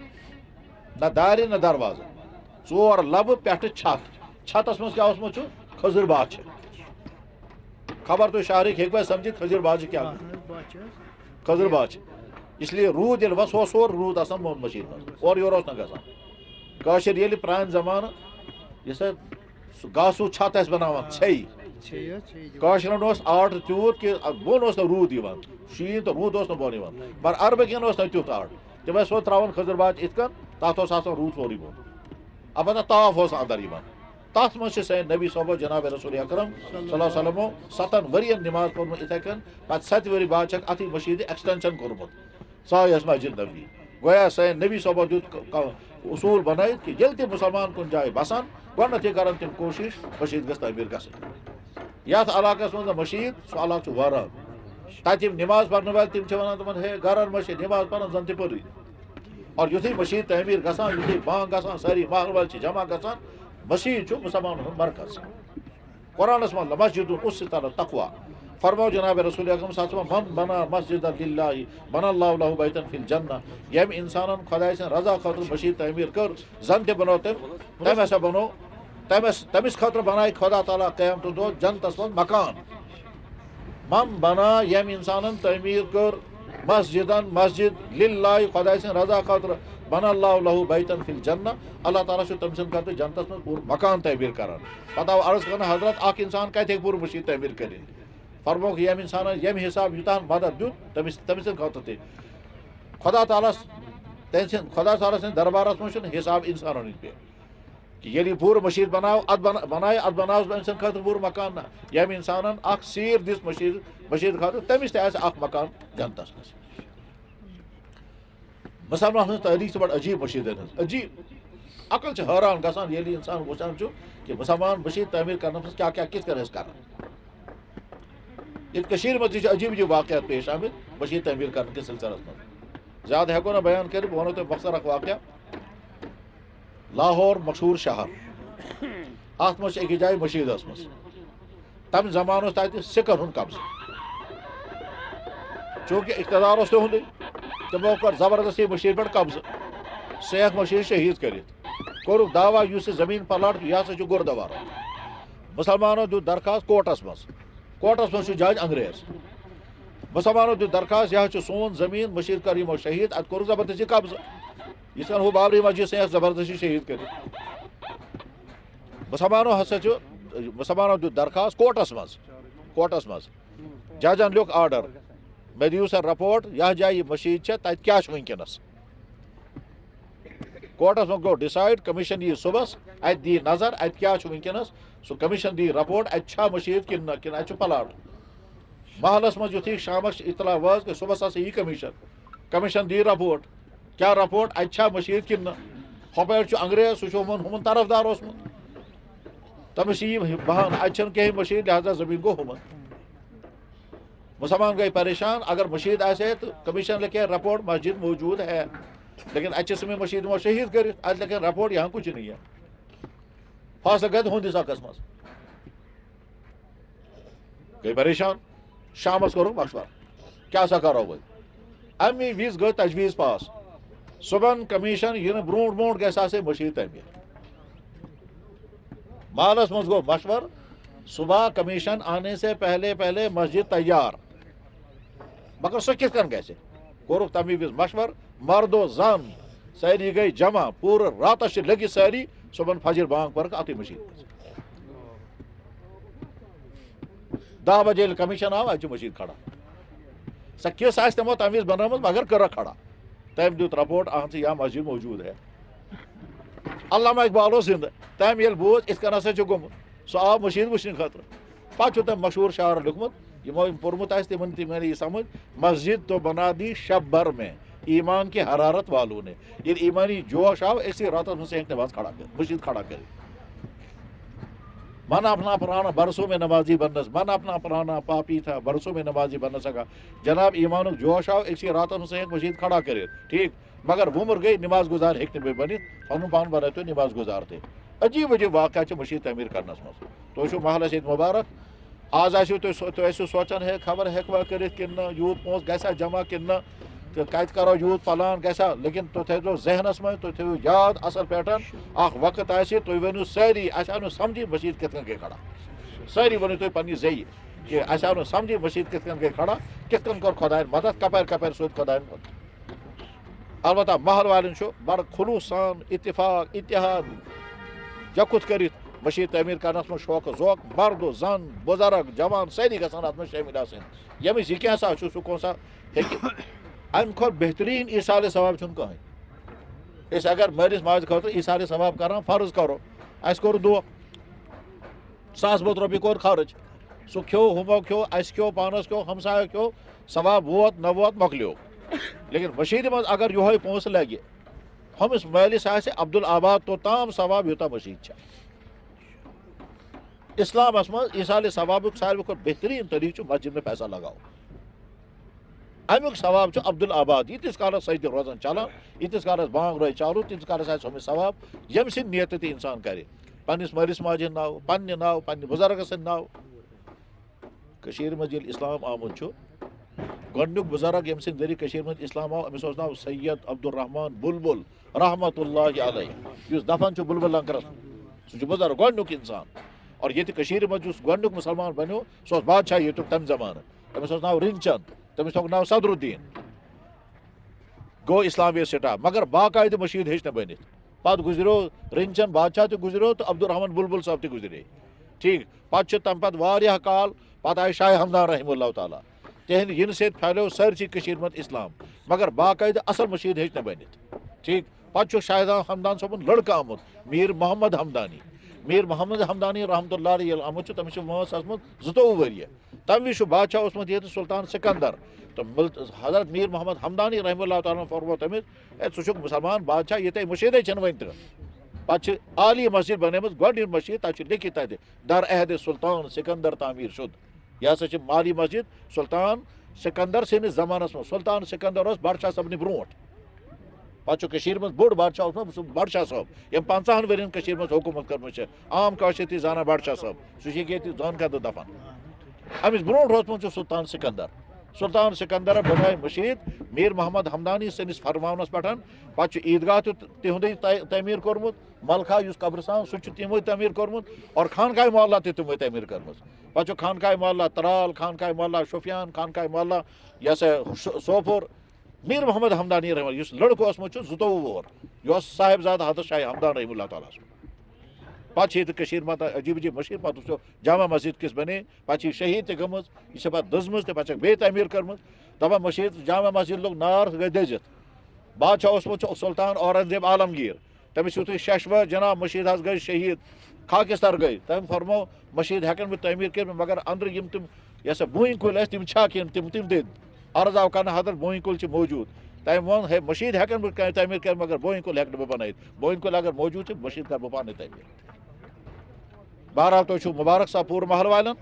نہ دارِ نہ دروازٕ 4 لبہٕ پٮ۪ٹھٕ چھتس منٛز کیٛاہ اوسمُت چھُ کھٔزٕر باچھِ خبر تُہۍ شہرٕکۍ ہیٚکوا سمجھِتھ کھٔزٕر باچھِ کیٛاہ کھٔزٕر باچھِ اس لیے روٗد ییٚلہِ وۄنۍ سُہ اوس سورُے روٗد آسان مسجد منٛز اورٕ یورٕ اوس نہٕ گژھان کٲشِر ییٚلہِ پرٛانہِ زمانہٕ یُس سُہ گاسوٗ چھت ٲسۍ بناوان ژھیٚیہِ کٲشرٮ۪ن اوس آرٹ تیوٗت کہِ بۄن اوس نہٕ روٗد یِوان شیٖن تہٕ روٗد اوس نہٕ بۄن یِوان مگر عربہٕ اوس نہٕ تیُتھ آرٹ تِم ٲسۍ سۄ ترٛاوان کھٔزٕر باچھ یِتھ کٔنۍ تتھ اوس آسان روٗد سورُے بۄن البتہ تاپھ اوس انٛدر یِوان تتھ منٛز چھِ سٲنۍ نبی صٲبو جناب رسول اکرم صلی اللہ علیہ وسلمو 7 ؤرین نماز پوٚرمُت یِتھے کٔنۍ پتہٕ 7 ؤری بعد چھکھ اتھٕے مشیٖدِ ایکسٹینشن کوٚرمُت سۄے ٲس مسجد نبوی گویا سٲنۍ نبی صٲبو دیُت اصوٗل بنٲیِتھ کہِ ییٚلہِ تہِ مُسلمان کُنہِ جایہِ بسان گۄڈنٮ۪تھٕے کرن تِم کوٗشش مسجد گژھِ تعمیٖر گژھٕنۍ یتھ علاقس منٛز نہٕ مسجد سُہ علاقہٕ چھُ وٲران تتہِ یِم نماز پرنہٕ وٲلۍ تِم چھِ ونان تِمن ہے گرن منٛز چھِ نماز پران زن تہِ پٔرٕے اور یتھے مشید تعمیر گژھان یتھے بانگ گژھان ساری محل وال جمع گژھان مسجد مسلمان ہند مرکز قرآنس من مسجد اسست علی التقوی فرمو جناب رسول اکرم صلی اللہ علیہ وسلم من بنا مسجد للہ بنا اللہ له بیتا فی الجنہ یم انسانن خدای سن رضا خاطر مشید تعمیر کر زن تہ بنو تم ہسا بنو تمس خاطر بنائے خدا تعالیٰ قیامت دہ جنتس من مکان من بنا یم انسانن تعمیر کر مسجد للہ خدای سن رضا خاطر بنا اللہ له بیتا فی الجنہ اللہ تعالیٰ تم سن خاطر جنتس من پور مکان تعمیر کران پتہ عرض کرنا حضرت اخ انسان کت ہیکہ پور مشید تعمیر کرت فرموک یم انسان یم حساب یوتان مدد دیت تمس خاطر تہ خدا تعالیٰ سن دربارس من حساب انسانن ہند پہ کہ یلی پور مشید بناو بنائے ات بناو أمۍ سٕنٛدِ خاطر پور مکان نہ یم انسانن اخ سیر دس مشید خاطر تمس تہ آسہِ اخ مکان جنتس مز مسلمان ہن تاریخ سے بڑا عجیب مشیدن ہن عجیب عقل سے حیران گژھان یلی انسان وچھان کہ مسلمان مشید تعمیر کرنے میں کیا کت کر کشیر مز عجیب عجیب واقعات پیش آمت مشید تعمیر کرنے کے سلسلس مز زیادہ ہیکو نا بیان کر بہ ونو تہ مختصر اخ واقعہ لاہور مشہور شہر ات مز اکس جائے مشید مز تم زمان تتہ سکن ہند قبضہ چونکہ اقتدار اس تہندے تمو کر زبردستی مشید پہ قبضہ سیخ مشید شہید کرت کورک دعویٰ اس زمین پلاٹ یہ ہسا گردوار مسلمانوں دیت درخواست کورٹس مز جج انگریز مسلمانوں دیت درخواست یہ سون زمین مشید کر یمو شہید ات کورک زبردستی قبضہ یہ ہو بابری مسجد سیخ زبردستی شہید کرت مسلمانوں دیت درخواست کورٹس مز ججن لیوک آرڈر مے دیو سا رپورٹ یہ جائے مشید تت کیا ونکس کورٹس من گو ڈسائڈ کمیشن یہ صبح ات دی نظر ات کیا ونکس سو کمیشن دی رپورٹ ات مشید کن ات پلاٹ محلس من یتھی شامس اطلاع واز کہ صبح ہسا یہ کمیشن دی رپورٹ کیا رپورٹ ات مشید کن ہپٲرۍ چھُ انگریز سہ ہمن طرفدار اوسمُت تمس یہ بہان ات کہیں مشید لہذا زمین گو ہمن مسلمان گئی پریشان اگر مشید آسے تو کمیشن لکھے رپورٹ مسجد موجود ہے لیکن اچھے میں مشید وہ شہید کرت ات لیکن رپورٹ یہاں کچھ نہیں ہے فاصلہ گد ہندس حقس مز گئی پریشان شامس کرو مشورہ کیا سا کرو وی امی وز گئی تجویز پاس صبح کمیشن یہ برونٹ گھس آسے مشید تعمیر محلس مز گو مشور صبح کمیشن آنے سے پہلے مسجد تیار مگر سہ کت کن گھس کورک تمی وز مشور مرد و زن ساری گئی جمع پور راتس لگت ساری صبح فجر بانگ پر اتھی مشید 10 بجے کمیشن آو ات مشید کھڑا سہ کس آس تمو تم وز بنٲومٕژ مگر کٔرٕکھ کھڑا تم دیت رپورٹ اہن یہ مسجد موجود ہے علامہ اقبال اوس زندہ تم یل بوز ات کن ہسا گوٚمُت سہ آو مشید وچھنہٕ خاطر پتہ تم مشہور شعر لیوکھمُت یمو پورمت تمن تہ میلہِ یہ سمجھ مسجد تو بنا دی شب بھر میں ایمان کی حرارت والوں نے یہ ایمانی جوش آو اسی راتس میں ایک نماز کھڑا کر مشید کھڑا کر من اپنا پرانا برسوں میں نمازی بنس من اپنا پرانا پاپی تھا برسوں میں نمازی بن سکا جناب ایمان جوش آو اسی راتس میں ایک مشید کھڑا کرے ٹھیک مگر ومر گئی نماز گزار ہیکہ نہ بنت پن پان بنائے تو نماز گزار تھے عجیب عجیب واقعہ مشید تعمیر کرنس مز تھی محلس یہ مبارک آز آسو سوچان ہے خبر ہیکوا کرت کن یوت پونس گھا جمع کن تو کت کرو یوت پلان گھا لیکن تھی تھو ذہنس من تھی تھو یاد اصل پہ اخ وقت آسہ تھی ؤنو ساری اس آو سمجھی مشید کت کن گئی کھڑا ساری ؤنو تھی پنہ زی کہ اس آو سمجھی مشید کت کن گئی کھڑا کت کن کور خدائن مدد کپر سوت خدائن مدد البتہ محل والن بڑ خلوص سان اتفاق اتحاد یکت کرت مشید تعمیر کرنس من شوق ذوق مرد و زن بزرگ جوان ساری گھن ات من شامل آسن یمس یہ کیسا سہ کون سا ام کھت بہترین ایصال ثواب کہیں اس اگر مالس ماجہ خاطر ایصال ثواب کران فرض کرو اس کور دو 100 بوت رۄپیہِ کور خرچ سہ کھیو ہمو کھیو اس کھیو پانس کھیو ہمسایو کھیو ثواب ووت نہ ووت مۄکلیو لیکن مشید مز اگر یہ پونسہ لگہ ہمس مالس آسہ عبدالآباد توتام ثواب یوتاہ مشید اسلامس مز ایصال ثوابک ساروی کھۄتہٕ بہترین طریقہ مسجد میں پیسہ لگاؤ امیک ثواب چھُ عبدالآباد ییٖتِس کالس سۭتۍ روزان چلان ییٖتِس کالس بانگ روزِ چالو تیٖتِس کالس آسہِ ہوٚمِس ثواب ییٚمہِ سٕنٛدِ نیتہٕ تہِ اِنسان کرِ پننِس مٲلِس ماجہِ ہُنٛد ناو پننہِ ناو پننہِ بُزرگہٕ سٕنٛدۍ ناو کٔشیٖرِ منٛز ییٚلہِ اِسلام آمُت چھُ گۄڈنیُک بُزرگ ییٚمہِ سٕنٛدِ ذٔریعہٕ کٔشیٖرِ منٛز اِسلام آو أمِس اوس ناو سید عبدالرحمان بُلبُل رحمتہ اللہ علیہ یُس دفن چھُ بُلبُل لنگرس سُہ چھُ بُزرگ گۄڈنیُک اِنسان اور ییٚتہِ کٔشیٖرِ منٛز یُس گۄڈنیُک مُسلمان بنیو سُہ اوس بادشاہ ییٚتیُک تمہِ زمانہٕ تٔمِس اوس ناو رِن چند تٔمِس تھوٚوُکھ ناو صدرالدیٖن گوٚو اِسلامیت سٹاپ مگر باقاعدٕ مٔشیٖد ہیٚچ نہٕ بٔنِتھ پتہٕ گُزریو رِن چند بادشاہ تہِ گُزریو تہٕ عبدالرحمان بُلبُل صٲب تہِ گُزرے ٹھیٖک پتہٕ چھُ تمہِ پتہٕ واریاہ کال پتہٕ آیہِ شاہ ہمدان رحمہ اللہ تعالیٰ تِہنٛدِ یِنہٕ سۭتۍ پھہلیو سٲرسٕے کٔشیٖرِ منٛز اِسلام مگر باقاعدٕ اصل مٔشیٖد ہیٚچ نہٕ بٔنِتھ ٹھیٖک پتہٕ چھُ شاہ ہمدان صٲبُن لڑکہٕ آمُت میٖر محمد ہمدانی میٖر محمد ہمدانی رحمتہ اللہ علیہ ییٚلہِ آمُت چھُ تٔمِس چھِ وٲنٛس ٲسمٕژ 22 ؤرِیہِ تمہِ وِزِ چھُ بادشاہ اوسمُت ییٚتہِ سُلطان سِکندر تہٕ حضرت میٖر محمد ہمدانی رحمہ اللہ تعالیٰ ہن فرمو تٔمِس ہے ژٕ چھُکھ مُسلمان بادشاہ ییٚتے مٔشیٖدٕے چھَنہٕ وۄنۍ تہٕ پتہٕ چھِ عالی مسجد بنٲومٕژ گۄڈنِچ مسجد تتہِ چھُ لیکھِتھ تتہِ در عہدِ سُلطان سِکندر تعمیٖر شُد یہِ ہسا چھِ عالی مسجد سُلطان سِکندر سٕنٛدِس زمانس منٛز سُلطان سِکندر اوس بادشاہ صٲبنہِ برونٛٹھ پتہٕ چھُ کٔشیٖرِ منٛز بوٚڑ بادشاہ اوسمُت سُہ بادشاہ صٲب ییٚمۍ 50 ؤرین کٔشیٖرِ منٛز حکوٗمت کٔرمٕژ چھِ عام کٲشِر تہِ زانان بادشاہ صٲب سُہ چھِ ییٚتہِ زٲنکَدٕ دفن أمِس برونٛٹھ روٗدمُت چھُ سُلطان سِکندر بنٲے مٔشیٖد میٖر محمد ہمدانی سٕنٛدِس فرماونس پٮ۪ٹھ پتہٕ چھُ عیٖدگاہ تہِ تِہُنٛدُے تعمیٖر کوٚرمُت ملخا یُس قبرستان سُہ تہِ چھُ تِموٕے تعمیٖر کوٚرمُت اور خانقاہ محلہ تہِ تِموٕے تعمیٖر کٔرمٕژ پتہٕ چھُ خانقاہ محلہ ترال خانقاہ محلہ شوپیان خانقاہ محلہ یہِ ہسا سوپور میٖر محمد ہمدانی رحمہ یُس لڑکہٕ اوسمُت چھُ 22 وُہُر یہِ اوس صاحبزادٕ حضرت شاہ ہمدان رحمہ اللہ تعالیٰ سُنٛد پتہٕ چھِ ییٚتہِ کٔشیٖرِ منٛز عجیٖب عجیٖب مٔشیٖد پتہٕ وٕچھو جامع مسجد کِس بنے پتہٕ چھِ یہِ شہیٖد تہِ گٔمٕژ یہِ چھِ پتہٕ دٔزمٕژ تہِ پتہٕ چھکھ بیٚیہِ تعمیٖر کٔرمٕژ دپان مٔشیٖد جامع مسجد لوٚگ نار سُہ گٔے دٔزِتھ بادشاہ اوسمُت چھُ سُلطان اورنٛگزیب عالمگیٖر تٔمِس یُتھُے شیشوٕ جناب مٔشیٖد حظ گٔے شہیٖد خاکِستر گٔے تٔمۍ فرمو مٔشیٖد ہٮ۪کن بہٕ تعمیٖر کٔرِتھ مگر أنٛدرٕ یِم تِم یہِ ہسا بوٗنۍ کُلۍ ٲسۍ تِم چھا کِنہٕ تِم دٔدۍ عرض آو کرنہٕ حضرت بوٗنۍ کُلۍ چھِ موٗجوٗد تٔمۍ ووٚن ہے مٔشیٖد ہٮ۪کن بہٕ تعمیٖر کٔرِتھ مگر بوٗنۍ کُل ہٮ۪کہٕ نہٕ بہٕ بنٲیِتھ بوٗنۍ کُلۍ اگر موٗجوٗد چھِ مٔشیٖد کرٕ بہٕ پانے تعمیٖر بہرحال تُہۍ چھُو مُبارک صاحب پوٗرٕ محلہٕ والٮ۪ن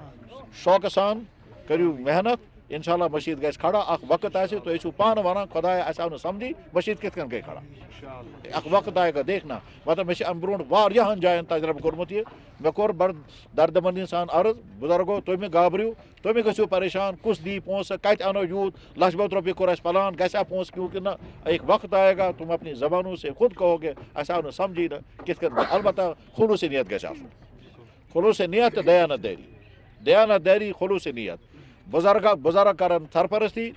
شوقہٕ سان کٔرِو محنت انشاء اللہ مٔشیٖد گژھِ کھڑا اکھ وقت آسہِ تُہۍ ٲسِو پانہٕ ونان خۄدایا اَسہِ آو نہٕ سمجھی مٔشیٖد کِتھ کٔنۍ گٔے کھڑا اکھ وقت آیہِ گا دیکھنا مطلب مےٚ چھِ اَمہِ برونٛٹھ واریاہن جاین تجربہٕ کوٚرمُت یہِ مےٚ کوٚر بڑٕ دردمندی سان عرض بُزرگو تُہۍ مہٕ گابرِو تُہۍ مہٕ گٔژھِو پریشان کُس دی پونٛسہٕ کتہِ اَنو یوٗت لچھ بوٚد رۄپیہِ کوٚر اَسہِ پلان گژھِ ہا پونٛسہٕ کیوں کہِ نہ ایک وقت آئے گا تم اپنی زبانوں سے خود کہو گے اَسہِ آو نہٕ سمجھی نہٕ کِتھ کٔنۍ البتہ خلوٗص نیت گژھِ آسُن خلوٗص نیت تہٕ دیانت دٲری خلوٗص نیت بُزرگ کرن سرپرستی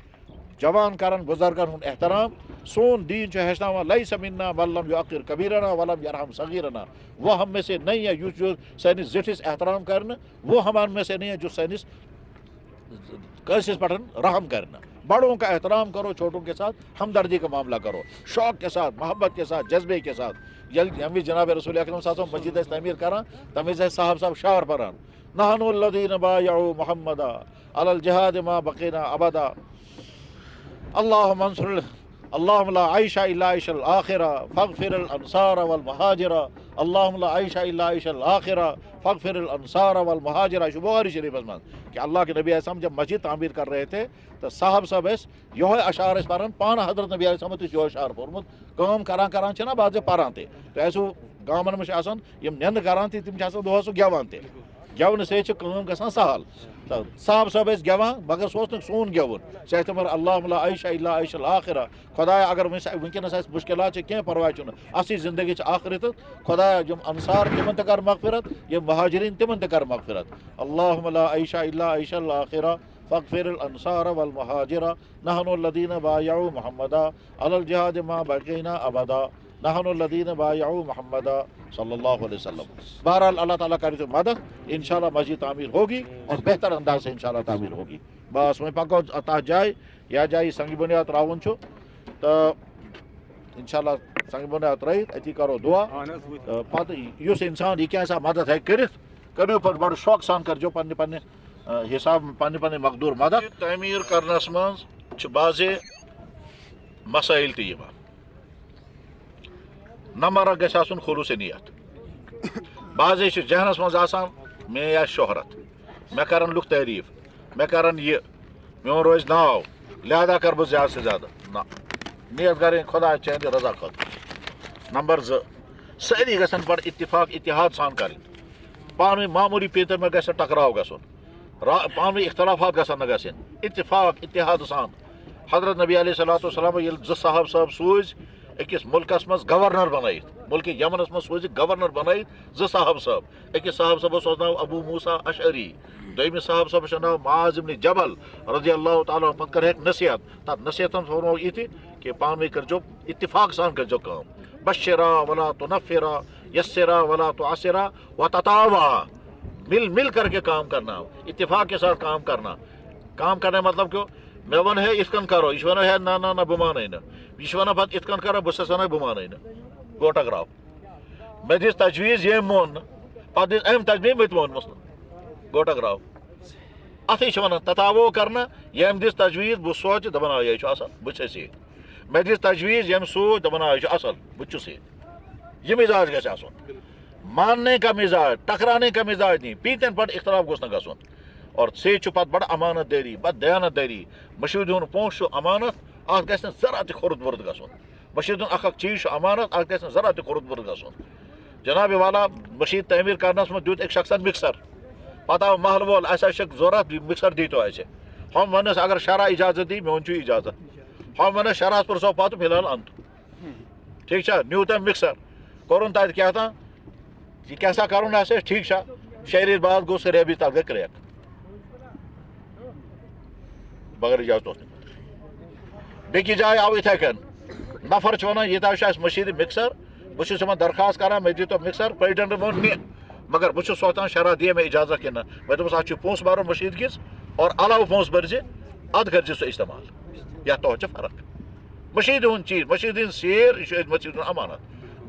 جوان کرن بُزرگن ہُنٛد احترام سون دیٖن چھُ ہیٚچھناوان لیس منا من لم یعقر کبیرنا ولم یرحم صغیرنا وہ ہم میں سے نہیں ہے یُس سٲنِس زِٹھِس احترام کرِ نہٕ وہ ہم میں سے نہیں ہے جو سٲنِس کٲنٛسِس پٮ۪ٹھ رحم کرِ نہٕ بڑوں کا احترام کرو چھوٹوں کے ساتھ ہمدردی کا معاملہ کرو شوق کے ساتھ محبت کے ساتھ جذبے کے ساتھ ییٚلہِ ییٚمہِ وِزِ جناب رسول اکرم صلی اللہ علیہ وسلم مسجد ٲسۍ تعمیٖر کران تَمہِ وِزِ ٲسۍ صاحب شعر پران نحن الذین بایعوا محمدا علی الجہاد ما بقینا ابدا اللہم انصر اللہم لا عیش الا عیش الآخرہ فاغفر الانصار والمہاجرہ اللہم لا عیش الا عیش الآخرہ فاغفر الانصار والمہاجرہ یہ چھُ بخاری شریفس منٛز کہ اللہ کے نبی علیہ السلام جب مسجد تعمیٖر کر رہے تھے تو صاحب صٲب ٲسۍ یہوے اشعار ٲسۍ پران پانہٕ حضرت نبی علیہ السلام تہِ چھُ یہوے اشعار پوٚرمُت کٲم کران چھِ نا بعضے پران تہِ تۄہہِ آسِوٕ گامن منٛز چھِ آسان یِم نٮ۪نٛدٕ کران تہِ تِم چھِ آسان دۄہس گٮ۪وان تہِ گٮ۪ونہٕ سۭتۍ چھِ کٲم گژھان سہل تہٕ صاحب صٲب ٲسۍ گٮ۪وان مگر سُہ اوس نہٕ سون گٮ۪وُن سُہ ٲسۍ تِمن اللہم لا عیش الا عیش الآخرہ خۄدایا اگر وٕنکیٚنس اَسہِ مُشکِلات چھِ کینٛہہ پرواے چھُنہٕ اَصلی زندگی چھِ ٲخرت خۄدایا یِم انصار تِمن تہِ کر مغفرت یِم مہاجریٖن تِمن تہِ کر مغفرت اللہم لا عیش الا عیش الآخرہ فاغفر الانصار والمہاجرہ نحن الذین بایعوا محمدا علی الجہاد ما بقینا ابدا نحن الذین بایعوا محمدا صلی اللہ علیہ وسلم بہرحال اللہ تعالیٰ کرِ تِم مدد انشاءاللہ مسجد تعمیٖر ہوگی اور بہتر انداز سے انشاءاللہ تعمیٖر ہوگی بس وۄنۍ پکو تتھ جایہِ یتھ جایہِ سنگہِ بُنیاد ترٛاوُن چھُ تہٕ انشاءاللہ سنگہِ بُنیاد ترٲیِتھ أتی کرو دعا تہٕ پتہٕ یُس انسان یہِ کینٛہہ مدد ہیٚکہِ کٔرِتھ کٔرِو پتہٕ بڑٕ شوقہٕ سان کٔرۍزیو پننہِ حساب پننہِ مقدوٗر مدد تعمیٖر کرنس منٛز چھِ بعضے مسٲیِل تہِ یِوان نمبر اکھ گژھِ آسُن خلوٗص نیت بعضے چھِ ذہنس منٛز آسان مےٚ آسہِ شہرت مےٚ کرن لُکھ تعریٖف مےٚ کرن یہِ میون روزِ ناو لہذا کر بہٕ زیادٕ سے زیادٕ نہ نیت کرٕنۍ خۄدا چٲنٛدِ رضا خٲطرٕ. نمبر 2 سٲری گژھن بڑٕ اتفاق اتحاد سان کرٕنۍ. پانہٕ ؤنۍ معموٗلی پیٖنٛتن منٛز گژھِ نہٕ ٹکراو گژھُن. پانہٕ ؤنۍ اختلافات گژھن نہٕ گژھٕنۍ. اتفاق اتحاد سان. حضرت نبی علیہ صلاتُ وسلام ییٚلہِ 2 صحابہٕ صٲب سوٗزۍ أکِس مُلکس منٛز گورنر بنٲیِتھ مُلکہِ یمنس منٛز سوٗزِکھ گورنر بنٲیِتھ 2 صحابہٕ صٲب. أکِس صحابہٕ صٲبس اوس ناو ابوٗ موسا اشعری. دوٚیمِس صحابہٕ صٲبس چھُ ناو معاذ ابن جبل رضی اللہ تعالیٰ پتہٕ کرہیکھ نصیحت. تتھ نصیحتن فرمو یِتہِ کہ پانہٕ ؤنۍ کٔرۍزیو اتفاق سان کٔرۍزیو کٲم. بشرا ولا تنفرا یسرا ولا تعسرا وتتاوا. مل کر کے کام کرنا, اتفاق کے ساتھ کام کرنا. کام کرنے مطلب کہ میں ون ہے اتھ کن کرو یہ ون ہے نہ بہ مانے نا یہ ونان پتہ اتھ کن کرو بس ونان بہ مانے نا گو ٹکراو. میں دِژ تجویٖز ییٚمۍ مون نہٕ پتہٕ دِژ أمۍ تجویٖز بہٕ تہِ مونمَس نہٕ گو ٹکراو. اتھٕے چھِ ونان تتاوو کرنا. ییٚمۍ دِژ تجویٖز بہٕ سونٛچہِ دپان آ یہِ چھُ اصل بہٕ چھُس یہِ. مےٚ دِژ تجویٖز ییٚمۍ سوٗنٛچ دپان آ یہِ چھُ اصل بہٕ چھُس یہِ. یہ مزاج گژھِ آسُن. ماننے کا مزاج ٹکرانے کا مزاج نہیں. پیٖنٛتٮ۪ن پٮ۪ٹھ اختلاف گوٚژھ نہٕ گژھُن. اور ژےٚ چھُ پتہٕ بڑٕ امانت دٲری بڑٕ دیانت دٲری. مٔشیٖد ہُنٛد پونٛسہٕ چھُ امانت اتھ گژھِ نہٕ ذرا تہِ کھوٚرُد ووٚرُد گژھُن. مٔشیٖد ہُنٛد اکھ چیٖز چھُ امانت اتھ گژھِ نہٕ ذرا تہِ کھوٚرُد ووٚرُد گژھُن. جناب والا مٔشیٖد تعمیٖر کرنس منٛز دیُت أکۍ شخصن مکسر. پتہٕ آو محل وول اسہِ حظ چھِ ضوٚرتھ مکسر دیٖتو اسہِ. ہُم وننس اگر شرح اجازت دی میون چھُ اجازت. ہُم وننس شرحس پرژھو پتہٕ فی الحال ان ٹھیٖک چھا. نیوٗ تٔمۍ مکسر کوٚرُن تتہِ کیٛاہ تام یہ کیٛاہ سا کرُن آسہِ ٹھیٖک چھا. 6 ریٚتۍ بعد گوٚو سُہ ریبی تتھ گٔے کرٛیک بغٲر اجازت اوس نہٕ. بیٚکہِ جایہِ آو یِتھے کٔنۍ نفر چھُ ونان ییٚتہِ حظ چھُ اسہِ مٔشیٖدِ مکسر بہٕ چھُس یِمن درخواست کران مےٚ دِتو مکسر. پریزڈنٹ ووٚن نہِ مگر بہٕ چھُس سونٛچان شرح دِیا مےٚ اجازت کِنہٕ نہ. مےٚ دوٚپُس اتھ چھُ پونٛسہٕ برُن مٔشیٖد کِس اور علاوٕ پونٛسہٕ بٔرزِ ادٕ کٔرزِ سُہ استعمال. یتھ تۄہہِ چھِ فرق. مٔشیٖد ہُنٛد چیٖز مٔشیٖد ہٕنٛز سیر یہِ چھُ أسۍ مٔشیٖد ہُنٛد امانت.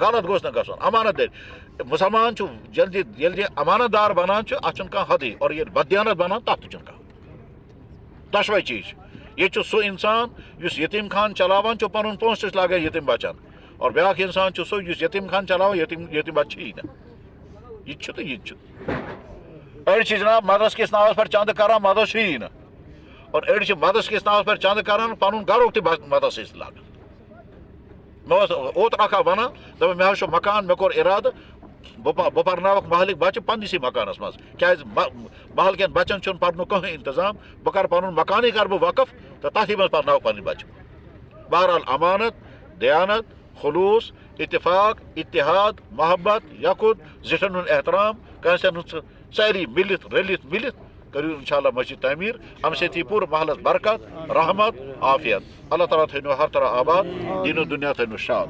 غلط گوٚژھ نہٕ گژھُن. امانت دٲری. مسلمان چھُ جلدی ییٚلہِ یہِ امانت دار بنان چھُ اتھ چھُنہٕ کانٛہہ حدٕے. اور ییٚلہِ بددیانت بنان تتھ تہِ چھُنہٕ کانٛہہ. دۄشوے چیٖز چھِ. ییٚتہِ چھُ سُہ انسان یُس یتیٖم خان چلاوان چھُ پنُن پونٛسہٕ چھُ لاگان یتیٖم بچن. اور بیٛاکھ انسان چھُ سُہ یُس یتیٖم خان چلاوان یتیٖم بچہِ چھُیی نہٕ. یہِ تہِ چھُ تہٕ یہِ تہِ چھُ. أڑۍ چھِ جناب مدرس کِس ناوس پٮ۪ٹھ چندٕ کران مدرس چھُیی نہٕ. اور أڑۍ چھِ مدرس کِس ناوس پٮ۪ٹھ چندٕ کران پنُن گرُک تہِ مدرس سۭتۍ لاگان. مےٚ اوس اوترٕ اکھا ونان دپان مےٚ حظ چھُ مکان مےٚ کوٚر ارادٕ بہٕ پرناوکھ محلٕکۍ بچہِ پننسٕے مکانس منٛز کیٛازِ محل کٮ۪ن بچن چھُنہٕ پرنُک کٕہٕنۍ انتظام. بہٕ کرٕ پنُن مکانٕے کرٕ بہٕ وقف تہٕ تتھی منٛز پرناوکھ پنٕنۍ بچہِ. بہرحال امانت دیانت خلوٗص اتفاق اتحاد محبت یقُن زِٹھن ہُنٛد احترام کٲنٛسہِ ہُنٛد سٲری مِلِتھ رٔلِتھ مِلِتھ کٔرِو انشاءاللہ مسجد تعمیٖر. امہِ سۭتۍ یی پوٗرٕ محلس برکت رحمت عافیت. اللہ تعالیٰ تھٲینو ہر طرح آباد دیٖنو دُنیا تھٲینو شاد.